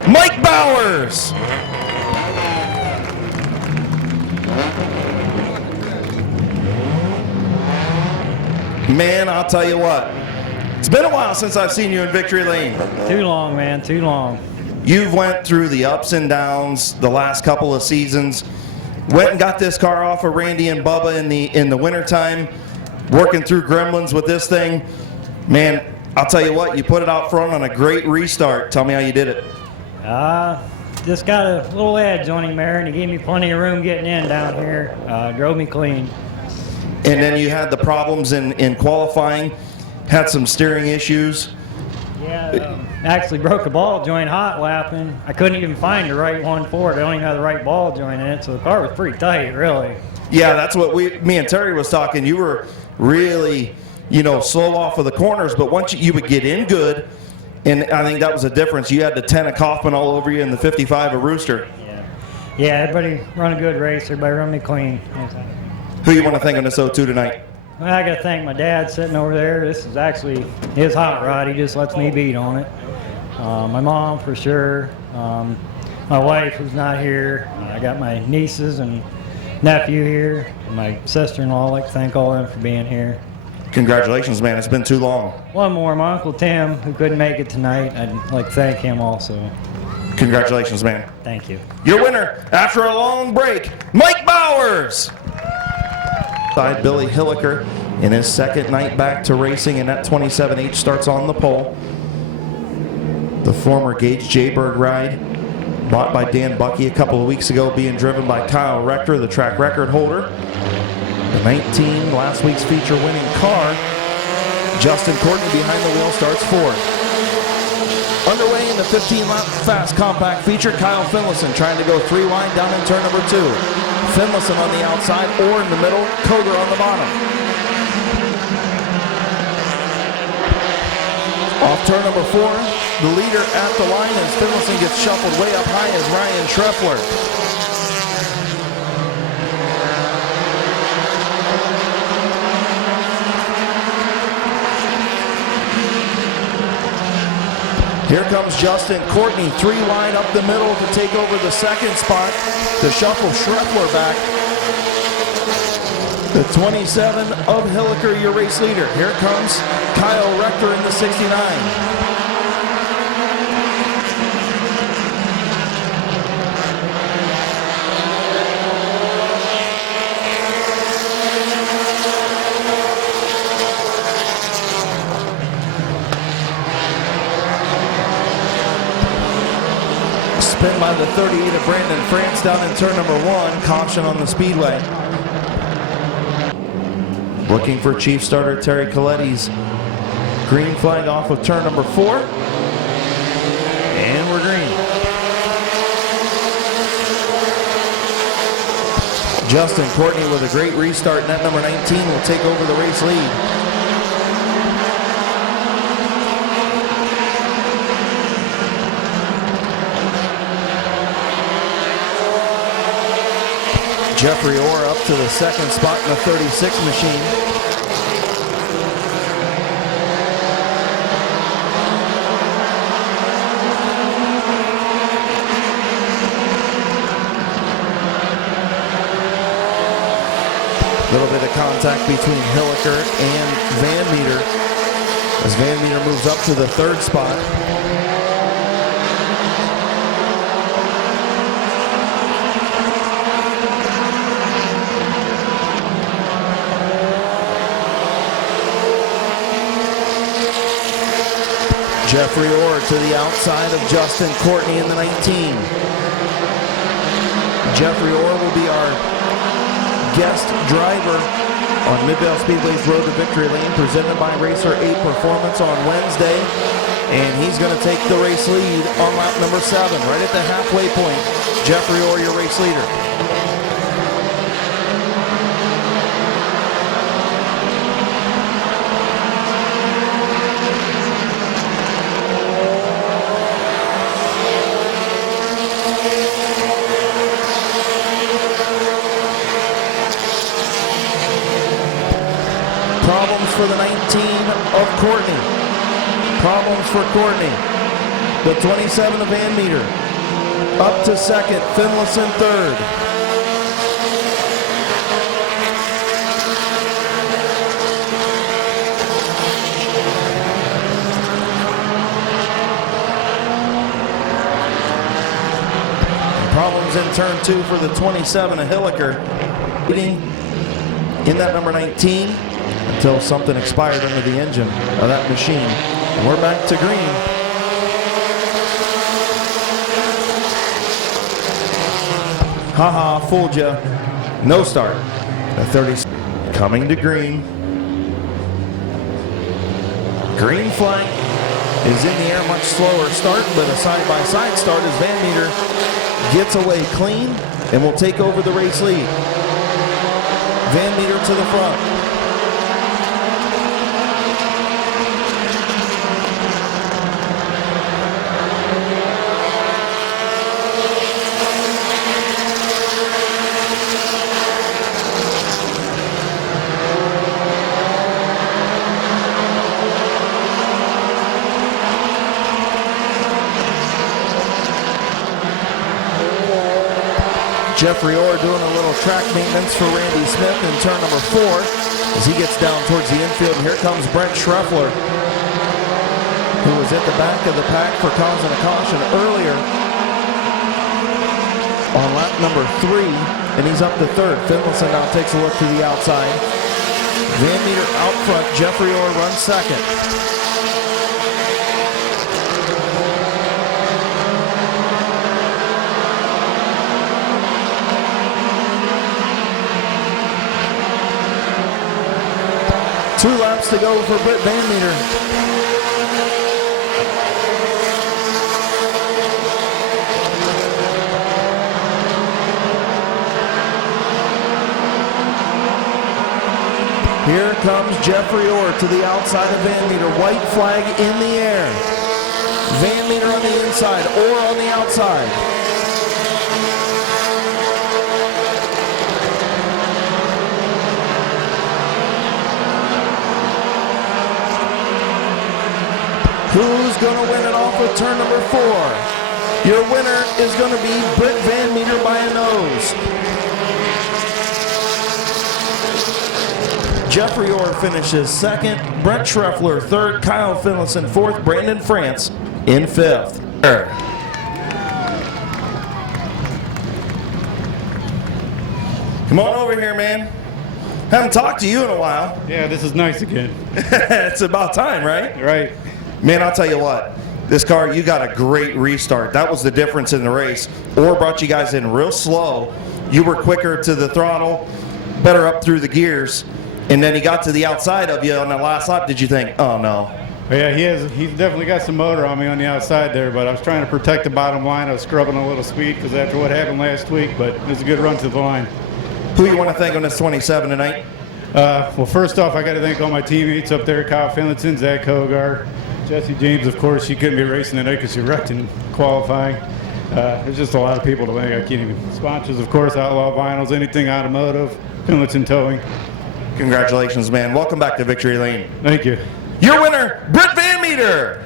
Mike Bowers. Man, I'll tell you what. It's been a while since I've seen you in victory lane. Too long, man, too long. You've went through the ups and downs the last couple of seasons. Went and got this car off of Randy and Bubba in the wintertime, working through gremlins with this thing. Man, I'll tell you what, you put it out front on a great restart. Tell me how you did it. Just got a little edge on him there, and he gave me plenty of room getting in down here. Drove me clean. And then you had the problems in qualifying, had some steering issues. Yeah, actually broke a ball joint hot lapping. I couldn't even find the right one for it. I don't even have the right ball joint in it, so the car was pretty tight, really. Yeah, that's what me and Terry was talking. You were really, slow off of the corners, but once you would get in good, and I think that was a difference. You had the 10 of Kaufman all over you and the 55 of Rooster. Yeah, everybody run a good race. Everybody run me clean. Who you want to thank on this 02 tonight? Well, I got to thank my dad sitting over there. This is actually his hot rod. He just lets me beat on it. My mom, for sure. My wife, who's not here. I got my nieces and nephew here. And my sister-in-law. I'd like to thank all of them for being here. Congratulations, man. It's been too long. One more, my Uncle Tim, who couldn't make it tonight. I'd like to thank him also. Congratulations, man. Thank you. Your winner, after a long break, Mike Bowers. Side Billy Hilliker in his second night back to racing, and that 27H starts on the pole. The former Gage Jayberg ride, bought by Dan Bucky a couple of weeks ago, being driven by Kyle Rector, the track record holder. The 19, last week's feature winning car. Justin Courtney behind the wheel starts fourth. Underway in the 15-lap fast compact feature, Kyle Finlayson trying to go 3 wide down in turn number 2. Finlayson on the outside or in the middle, Koger on the bottom. Off turn number 4, the leader at the line as Finlayson gets shuffled way up high as Ryan Schreffler. Here comes Justin Courtney, 3 wide up the middle to take over the second spot to shuffle Schreffler back. The 27 of Hilliker, your race leader. Here comes Kyle Rector in the 69. Spin by the 38 of Brandon France down in turn number 1. Caution on the speedway. Looking for chief starter Terry Coletti's green flag off of turn number 4. And we're green. Justin Courtney with a great restart. Net number 19 will take over the race lead. Jeffrey Orr up to the second spot in the 36 machine. Little bit of contact between Hilliker and Van Meter as Van Meter moves up to the third spot. Jeffrey Orr to the outside of Justin Courtney in the 19. Jeffrey Orr will be our guest driver on Midvale Speedway's Road to Victory Lane, presented by Racer 8 Performance on Wednesday. And he's going to take the race lead on lap number 7, right at the halfway point. Jeffrey Orr, your race leader. Problems for the 19 of Courtney. Problems for Courtney. The 27 of Van Meter. Up to second, Finlayson third. Problems in turn 2 for the 27 of Hilliker. Leading in that number 19. Until something expired under the engine of that machine. And we're back to green. Haha, fooled ya. No start. The 30 coming to green. Green flag is in the air, much slower start, but a side-by-side start as Van Meter gets away clean and will take over the race lead. Van Meter to the front. Jeffrey Orr doing a little track maintenance for Randy Smith in turn number 4 as he gets down towards the infield. And here comes Brent Schreffler, who was at the back of the pack for causing a caution earlier on lap number 3, and he's up to third. Finlayson now takes a look to the outside. Van Meter out front. Jeffrey Orr runs second. Two laps to go for Britt Van Meter. Here comes Jeffrey Orr to the outside of Van Meter. White flag in the air. Van Meter on the inside, Orr on the outside. Who's going to win it off with turn number 4? Your winner is going to be Britt Van Meter by a nose. Jeffrey Orr finishes second, Brent Schreffler third, Kyle Finlayson fourth, Brandon France in fifth. Come on over here, man. Haven't talked to you in a while. Yeah, this is nice again. It's about time, right? Right. Man, I'll tell you what. This car, you got a great restart. That was the difference in the race. Orr brought you guys in real slow. You were quicker to the throttle, better up through the gears. And then he got to the outside of you on the last lap. Did you think, oh no? Yeah, he's definitely got some motor on me on the outside there, but I was trying to protect the bottom line. I was scrubbing a little speed because after what happened last week, but it was a good run to the line. Who you want to thank on this 27 tonight? Well, first off, I got to thank all my teammates up there, Kyle Finlayson, Zach Hogar, Jesse James, of course. She couldn't be racing tonight because she wrecked in qualifying. There's just a lot of people to thank. I can't even. Sponsors, of course, Outlaw Vinyls, anything automotive, Finlayson Towing. Congratulations, man. Welcome back to Victory Lane. Thank you. Your winner, Britt Van Meter.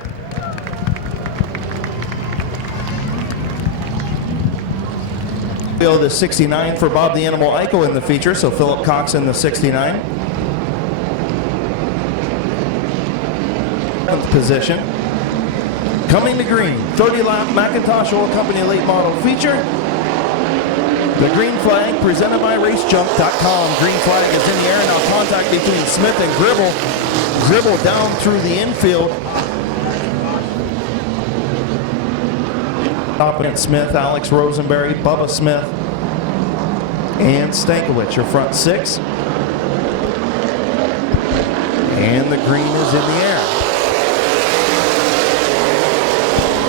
The 69 for Bob the Animal Eichel in the feature, so Philip Cox in the 69. 7th position. Coming to green, 30-lap McIntosh Oil Company late model feature. The green flag presented by RaceJunk.com. Green flag is in the air now. Contact between Smith and Gribble. Gribble down through the infield. Opponent Smith, Alex Rosenberry, Bubba Smith, and Stankiewicz, your front 6. And the green is in the air.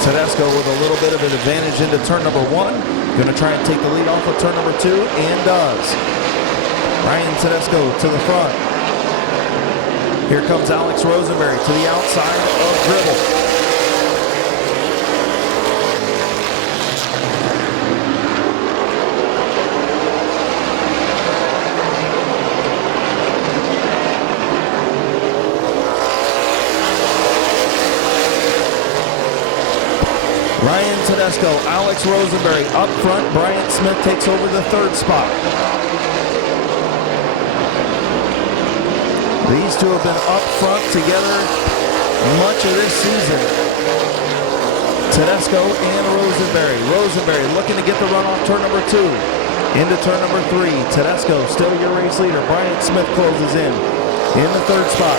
Tedesco with a little bit of an advantage into turn number 1. Going to try and take the lead off of turn number 2, and does. Ryan Tedesco to the front. Here comes Alex Rosenberry to the outside of Gribble. Ryan Tedesco, Alex Rosenberry up front. Bryant Smith takes over the 3rd spot. These two have been up front together much of this season. Tedesco and Rosenberry. Rosenberry looking to get the run off turn number 2. Into turn number 3. Tedesco still your race leader. Bryant Smith closes in the 3rd spot.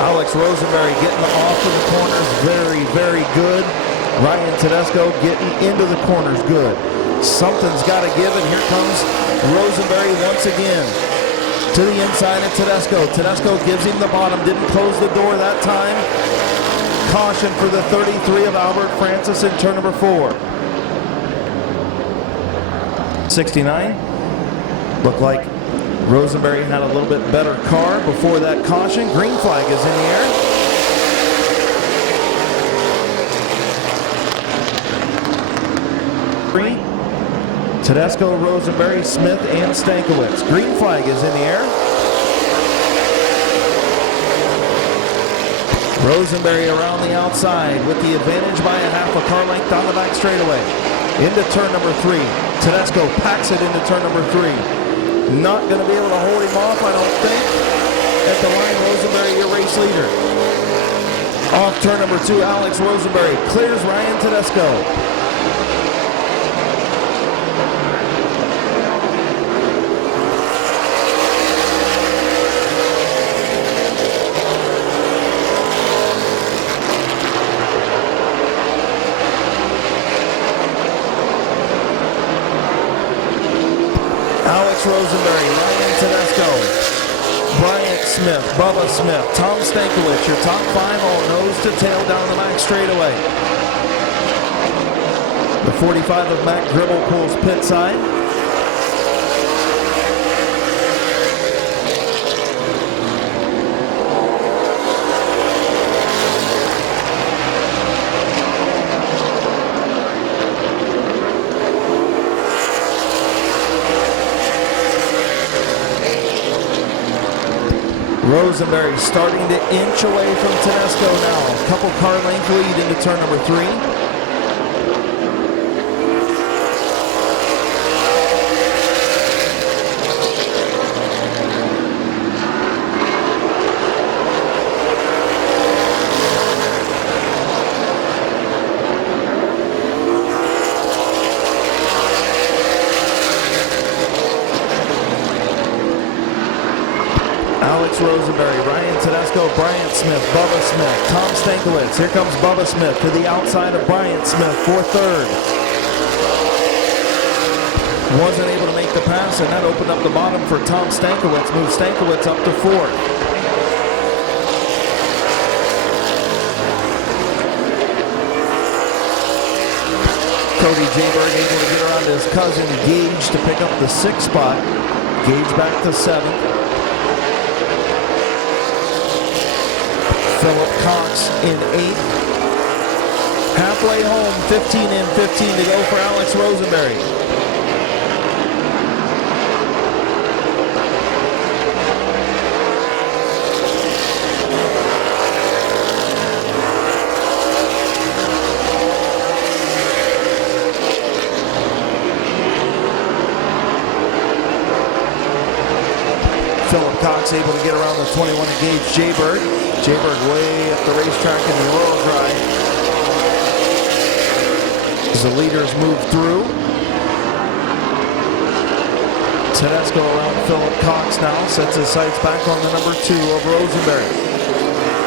Alex Rosenberry getting off of the corners very, very good. Ryan Tedesco getting into the corners good. Something's got to give, and here comes Rosenberry once again to the inside of Tedesco. Tedesco gives him the bottom, didn't close the door that time. Caution for the 33 of Albert Francis in turn number 4. 69. Looked like Rosenberry had a little bit better car before that caution. Green flag is in the air. Green. Tedesco, Rosenberry, Smith, and Stankiewicz. Green flag is in the air. Rosenberry around the outside with the advantage by a half a car length on the back straightaway. Into turn number 3. Tedesco packs it into turn number 3. Not going to be able to hold him off, I don't think. At the line, Rosenberry, your race leader. Off turn number 2, Alex Rosenberry clears Ryan Tedesco. Alex Rosenberry, Ryan Tedesco, Bryant Smith, Bubba Smith, Tom Stankiewicz, your top 5 all nose to tail down the back straightaway. The 45 of Matt Gribble pulls pit side. Rosenberry starting to inch away from Tedesco now. A couple car length lead into turn number 3. Alex Rosenberry, Ryan Tedesco, Bryant Smith, Bubba Smith, Tom Stankiewicz. Here comes Bubba Smith to the outside of Bryant Smith for third. Wasn't able to make the pass, and that opened up the bottom for Tom Stankiewicz. Moved Stankiewicz up to fourth. Cody Jayberg able to get around his cousin Gage to pick up the 6th spot. Gage back to 7th. Philip Cox in 8th. Halfway home, 15 in, 15 to go for Alex Rosenberry. Philip Cox able to get around the 21 to Gage Jayberg. Jayberg way up the racetrack in the oil dry. As the leaders move through. Tedesco around Philip Cox now. Sets his sights back on the number 2 of Rosenberry.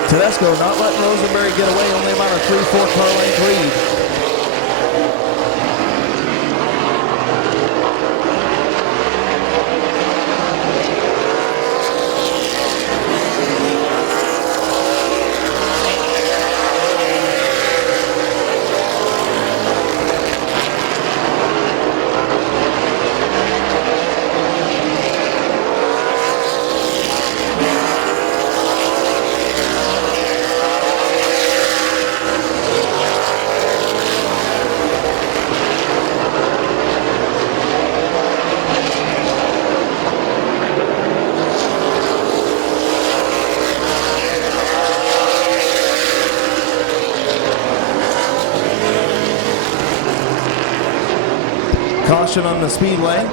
Tedesco not letting Rosenberry get away. Only about a 3-4 car length lead. Caution on the speedway.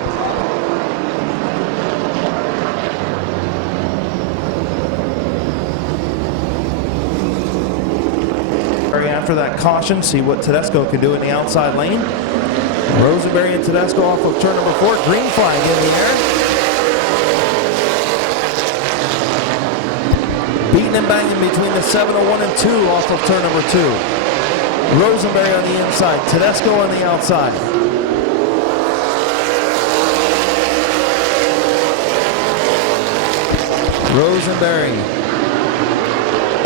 After that caution, see what Tedesco can do in the outside lane. Rosenberry and Tedesco off of turn number 4. Green flag in the air. Beating and banging between the 701 and 2 off of turn number 2. Rosenberry on the inside, Tedesco on the outside. Rosenberry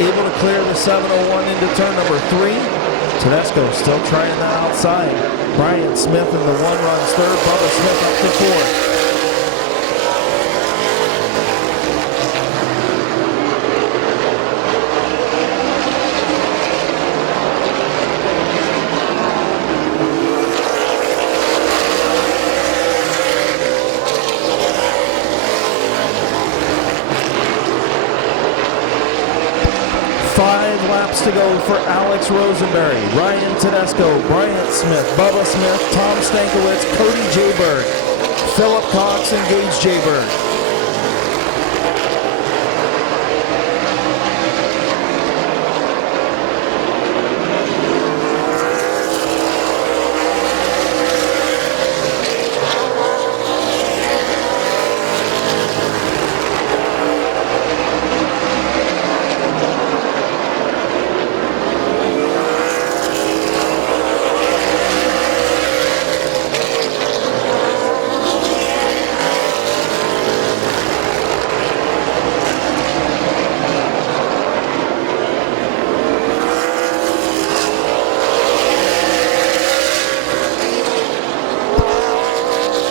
able to clear the 701 into turn number 3. Tedesco still trying that outside. Bryant Smith in the 1 runs third. Bubba Smith up to 4th. To go for Alex Rosenberry, Ryan Tedesco, Bryant Smith, Bubba Smith, Tom Stankiewicz, Cody Jayberg, Philip Cox, and Gage Jayberg.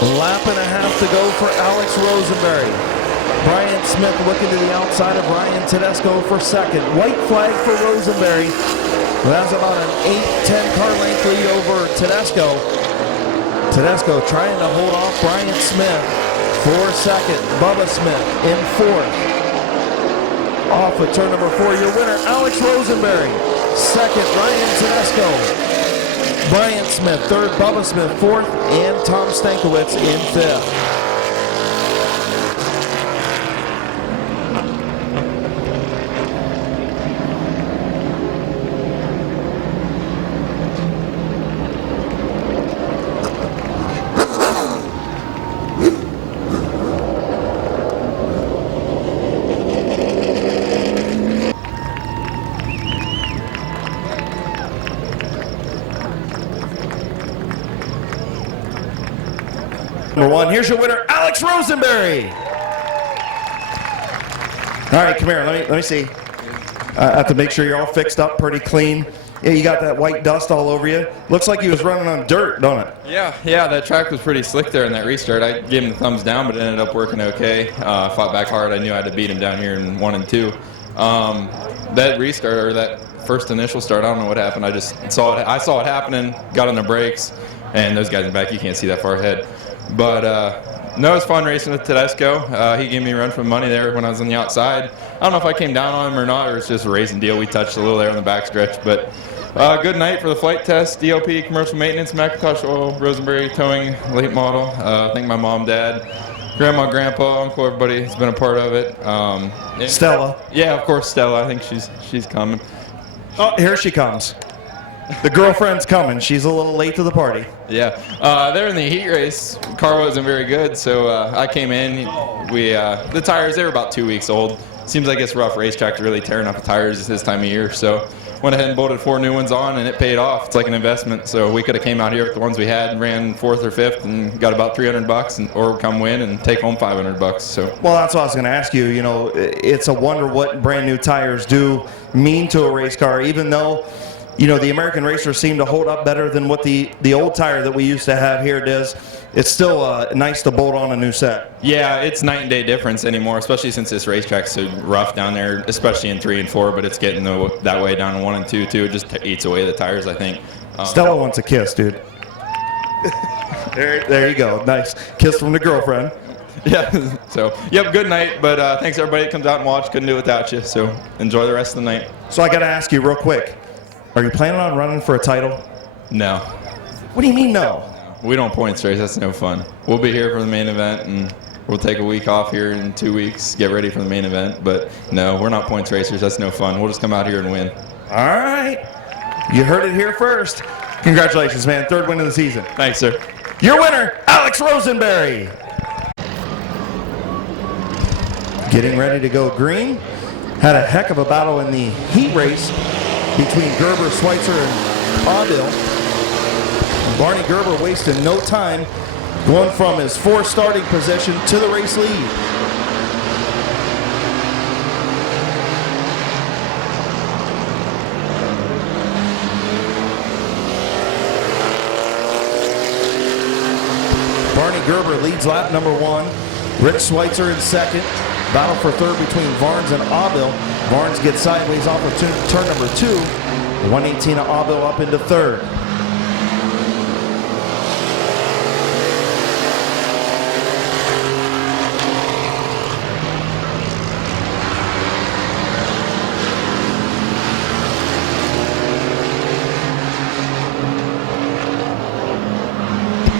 Lap and a half to go for Alex Rosenberry. Brian Smith looking to the outside of Ryan Tedesco for second. White flag for Rosenberry. That's about an 8-10 car length lead over Tedesco. Tedesco trying to hold off Brian Smith for second. Bubba Smith in fourth. Off at turn number 4, your winner, Alex Rosenberry. Second, Ryan Tedesco. Brian Smith, third, Bubba Smith, fourth, and Tom Stankiewicz in fifth. Number 1, here's your winner, Alex Rosenberry. All right, come here, let me see. I have to make sure you're all fixed up pretty clean. Yeah, you got that white dust all over you. Looks like you was running on dirt, don't it? Yeah, that track was pretty slick there in that restart. I gave him the thumbs down, but it ended up working okay. Fought back hard. I knew I had to beat him down here in 1 and 2. That restart, or that first initial start, I don't know what happened. I saw it happening, got on the brakes, and those guys in the back, you can't see that far ahead. But no, it was fun racing with Tedesco. He gave me a run for money there when I was on the outside. I don't know if I came down on him or not, or it's just a racing deal. We touched a little there on the backstretch, but good night for the flight test, DLP, commercial maintenance, McIntosh Oil, Rosenberry Towing, late model. Thank my mom, dad, grandma, grandpa, uncle, everybody has been a part of it. Stella. Yeah, of course, Stella. I think she's coming. Oh, here she comes. The girlfriend's coming. She's a little late to the party. Yeah. There in the heat race, car wasn't very good, so I came in. The tires, they were about 2 weeks old. Seems like it's a rough racetrack to really tearing up the tires this time of year, so went ahead and bolted 4 new ones on, and it paid off. It's like an investment. So we could have came out here with the ones we had and ran 4th or 5th and got about $300 or come win and take home $500. So. Well, that's what I was going to ask you. You know, it's a wonder what brand new tires do mean to a race car, even though, you know, the American racers seem to hold up better than what the old tire that we used to have here does. It's still nice to bolt on a new set. Yeah, it's night and day difference anymore, especially since this racetrack's so rough down there, especially in 3 and 4, but it's getting that way down in 1 and 2 too. It just eats away the tires, I think. Stella wants a kiss, dude. there you go. Nice kiss from the girlfriend. Yeah, so, yep, good night, but thanks everybody that comes out and watch. Couldn't do it without you, so enjoy the rest of the night. So I got to ask you real quick, are you planning on running for a title? No. What do you mean no? We don't points race. That's no fun. We'll be here for the main event, and we'll take a week off here in 2 weeks, get ready for the main event. But no, we're not points racers. That's no fun. We'll just come out here and win. All right. You heard it here first. Congratulations, man. 3rd win of the season. Thanks, sir. Your winner, Alex Rosenberry. Getting ready to go green. Had a heck of a battle in the heat race between Gerber, Schweitzer, and Audil. Barney Gerber wasted no time going from his 4th starting position to the race lead. Barney Gerber leads lap number 1. Rick Schweitzer in 2nd. Battle for 3rd between Varnes and Audil. Varnes gets sideways off of turn number 2. 118 of Audil up into 3rd.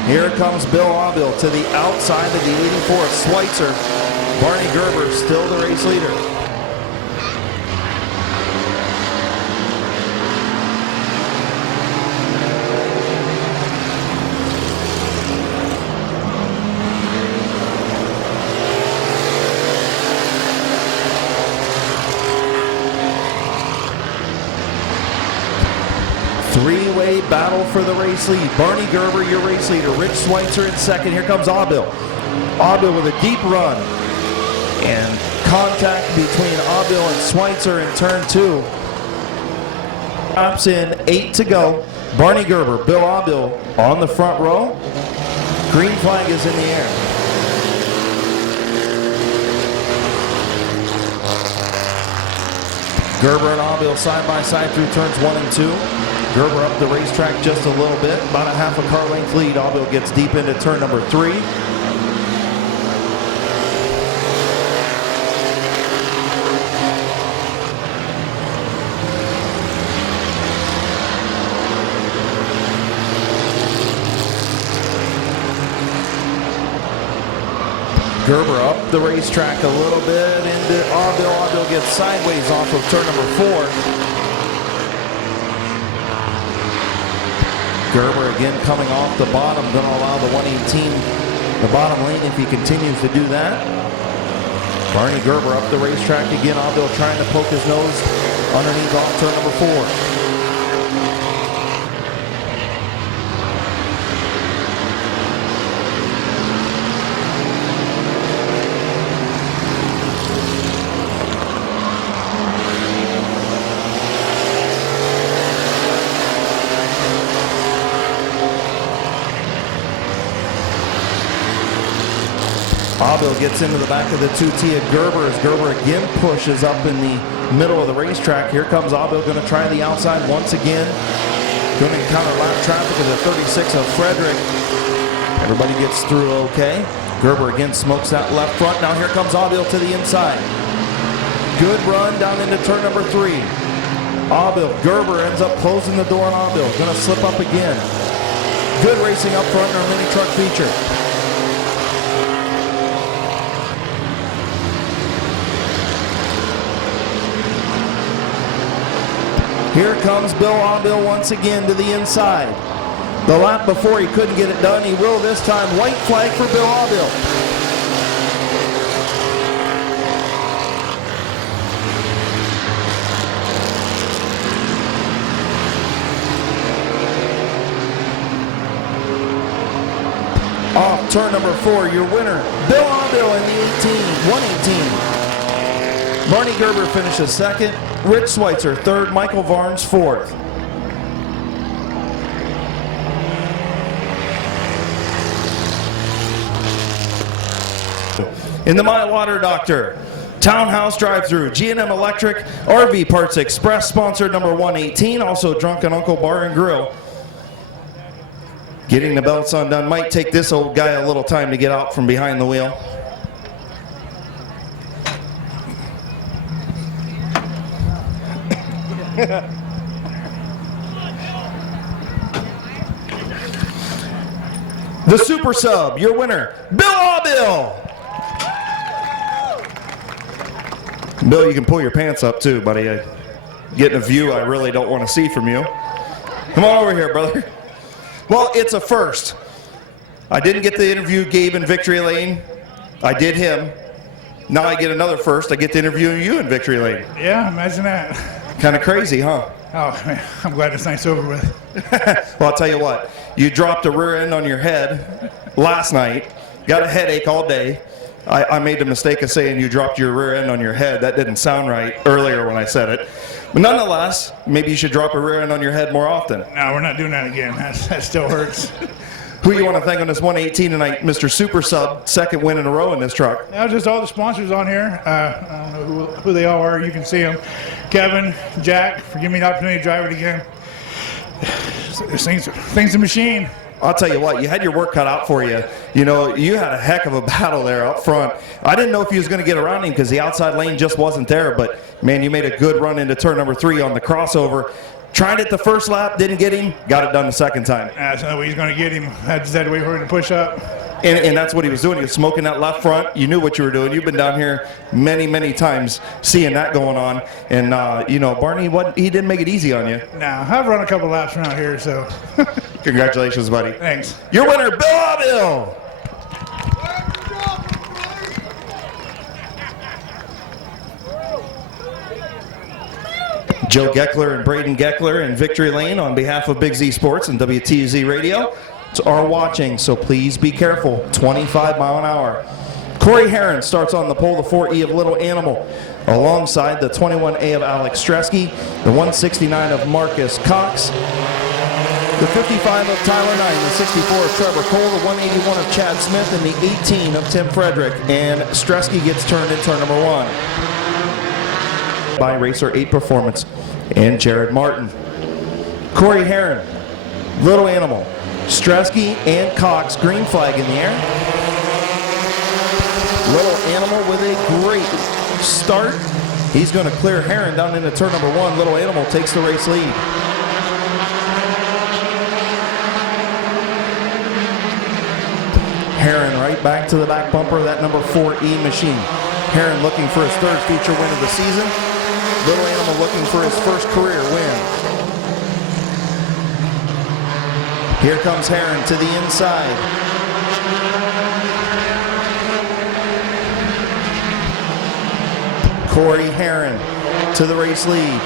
Here comes Bill Audil to the outside of the 84 of Schweitzer. Barney Gerber still the race leader. Three-way battle for the race lead. Barney Gerber, your race leader. Rich Schweitzer in 2nd. Here comes Audil. Audil with a deep run. And contact between Audil and Schweitzer in turn 2. Stops in 8 to go. Barney Gerber, Bill Audil on the front row. Green flag is in the air. Gerber and Abil side by side through turns 1 and 2. Gerber up the racetrack just a little bit, about a half a car length lead. Abil gets deep into turn number 3. Gerber up the racetrack a little bit into Abil. Abil gets sideways off of turn number 4. Gerber again coming off the bottom, going to allow the 118 the bottom lane if he continues to do that. Barney Gerber up the racetrack again. Abil trying to poke his nose underneath off turn number 4. Abil gets into the back of the 2T of Gerber as Gerber again pushes up in the middle of the racetrack. Here comes Abil, going to try the outside once again. Going to encounter lap traffic of the 36 of Frederick. Everybody gets through okay. Gerber again smokes that left front. Now here comes Abil to the inside. Good run down into turn number 3. Abil, Gerber ends up closing the door on Abil. Going to slip up again. Good racing up front in our mini truck feature. Here comes Bill Abil once again to the inside. The lap before he couldn't get it done. He will this time. White flag for Bill Abil. Off turn number 4, your winner, Bill Abil in the 118. Barney Gerber finishes second. Rich Schweitzer third. Michael Varnes fourth. In the My Water Doctor Townhouse drive-through, G&M Electric, RV Parts Express, sponsored number 118. Also Drunken Uncle Bar and Grill. Getting the belts undone might take this old guy a little time to get out from behind the wheel. The Super Sub, your winner, Bill Abil. Bill, you can pull your pants up too, buddy. Getting a view I really don't want to see from you. Come on over here, brother. Well, it's a first. I didn't get to interview Gabe in Victory Lane. I did him. Now I get another first. I get to interview you in Victory Lane. Yeah, imagine that. Kind of crazy, huh? Oh, man, I'm glad this night's over with. Well, I'll tell you what. You dropped a rear end on your head last night. Got a headache all day. I made the mistake of saying you dropped your rear end on your head. That didn't sound right earlier when I said it. But nonetheless, maybe you should drop a rear end on your head more often. No, we're not doing that again. That still hurts. Who you want to thank on this 118 tonight, Mr. Super Sub, second win in a row in this truck? Now, just all the sponsors on here. I don't know who they all are. You can see them. Kevin, Jack, for giving me the opportunity to drive it again. This thing's a machine. I'll tell you what, you had your work cut out for you. You know, you had a heck of a battle there up front. I didn't know if you was going to get around him because the outside lane just wasn't there, but man, you made a good run into turn number 3 on the crossover. Tried it the first lap, didn't get him, got it done the second time. That's no way he's going to get him. I just had to wait for him to push up. And that's what he was doing. He was smoking that left front. You knew what you were doing. You've been down here many, many times seeing that going on. And, you know, Barney, he didn't make it easy on you. No, I've run a couple laps around here, so. Congratulations, buddy. Thanks. Your winner, Bill Abil. Joe Geckler and Braden Geckler in Victory Lane on behalf of Big Z Sports and WTUZ Radio are watching, so please be careful. 25 mile an hour. Corey Heron starts on the pole, the 4E of Little Animal, alongside the 21A of Alex Stresky, the 169 of Marcus Cox, The 55 of Tyler 9, the 64 of Trevor Cole, the 181 of Chad Smith, and the 18 of Tim Frederick. And Stresky gets turned in turn number 1 by Racer 8 Performance and Jared Martin. Corey Heron, Little Animal, Stresky and Cox, green flag in the air. Little Animal with a great start. He's going to clear Heron down into turn number 1. Little Animal takes the race lead. Heron right back to the back bumper of that number 4E machine. Heron looking for his 3rd feature win of the season. Little Animal looking for his 1st career win. Here comes Heron to the inside. Corey Heron to the race lead.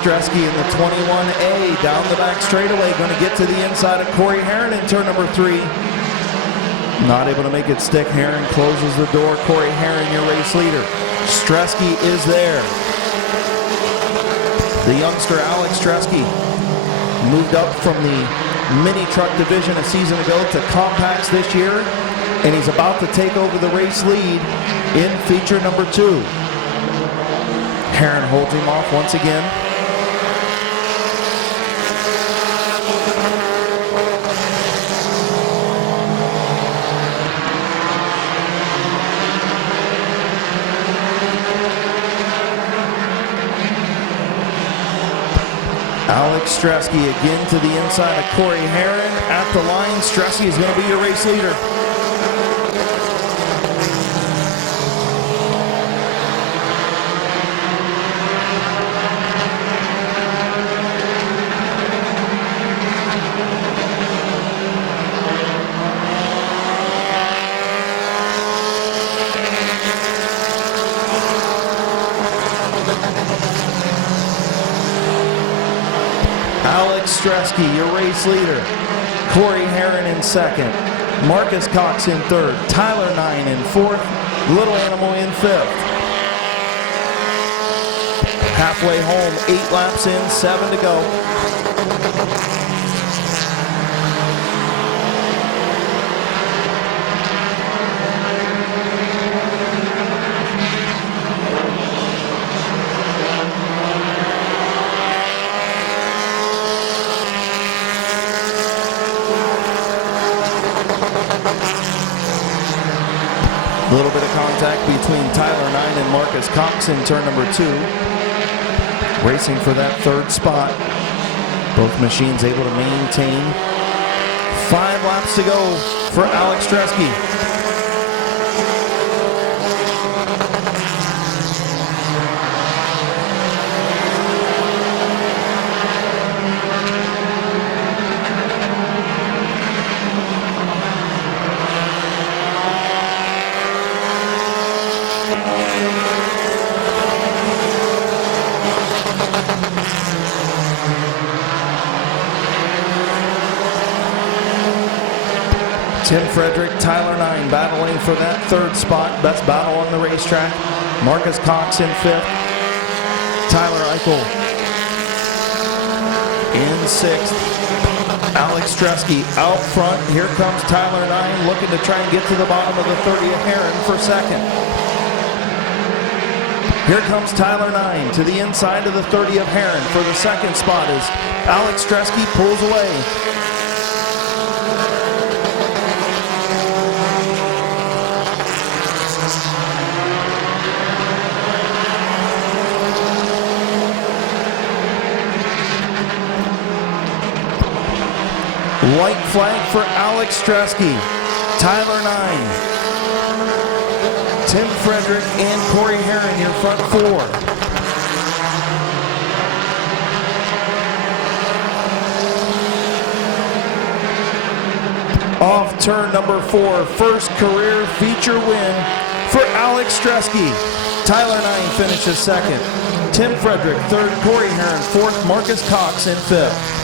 Stresky in the 21A down the back straightaway, going to get to the inside of Corey Heron in turn number 3. Not able to make it stick. Heron closes the door. Corey Heron, your race leader. Stresky is there. The youngster Alex Stresky moved up from the mini truck division a season ago to compacts this year, and he's about to take over the race lead in feature number 2. Heron holds him off once again. Alex Stresky again to the inside of Corey Heron. At the line, Stresky is going to be your race leader. Alex Stresky, your race leader. Corey Heron in 2nd. Marcus Cox in 3rd. Tyler 9 in 4th. Little Animal in 5th. Halfway home, 8 laps in, 7 to go. A little bit of contact between Tyler 9 and Marcus Cox in turn number 2. Racing for that 3rd spot. Both machines able to maintain. 5 laps to go for Alex Stresky. Tim Frederick, Tyler 9 battling for that 3rd spot. Best battle on the racetrack. Marcus Cox in 5th. Tyler Eichel in 6th. Alex Stresky out front. Here comes Tyler 9 looking to try and get to the bottom of the 30 of Heron for 2nd. Here comes Tyler 9 to the inside of the 30 of Heron for the 2nd spot as Alex Stresky pulls away. White flag for Alex Stresky. Tyler 9. Tim Frederick and Corey Heron, your front 4. Off turn number 4, first career feature win for Alex Stresky. Tyler 9 finishes second. Tim Frederick third, Corey Heron fourth, Marcus Cox in fifth.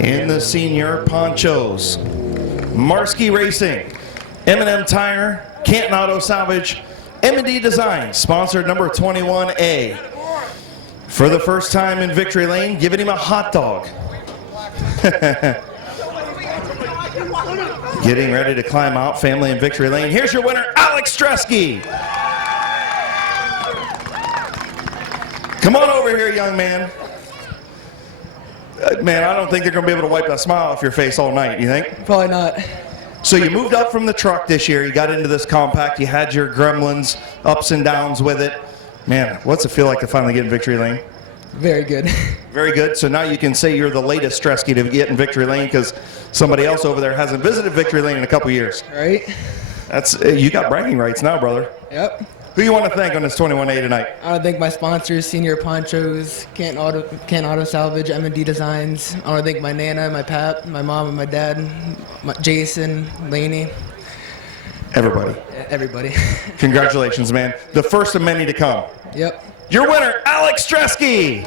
In the senior ponchos, Marsky Racing, M&M Tire, Canton Auto Salvage, M&D Design, sponsored number 21A. For the first time in Victory Lane, giving him a hot dog. Getting ready to climb out, family in Victory Lane. Here's your winner, Alex Stresky. Come on over here, young man. Man, I don't think they're going to be able to wipe that smile off your face all night, you think? Probably not. So you moved up from the truck this year. You got into this compact. You had your gremlins, ups and downs with it. Man, what's it feel like to finally get in Victory Lane? Very good. Very good. So now you can say you're the latest Stresky to get in Victory Lane because somebody else over there hasn't visited Victory Lane in a couple years. Right? You got bragging rights now, brother. Yep. Who you want to thank on this 21A tonight? I want to thank my sponsors, Senior Ponchos, Canton Auto Salvage, M&D Designs. I want to thank my Nana, my Pap, my mom and my dad, Jason, Laney. Everybody. Everybody. Congratulations, man. The first of many to come. Yep. Your winner, Alex Stresky.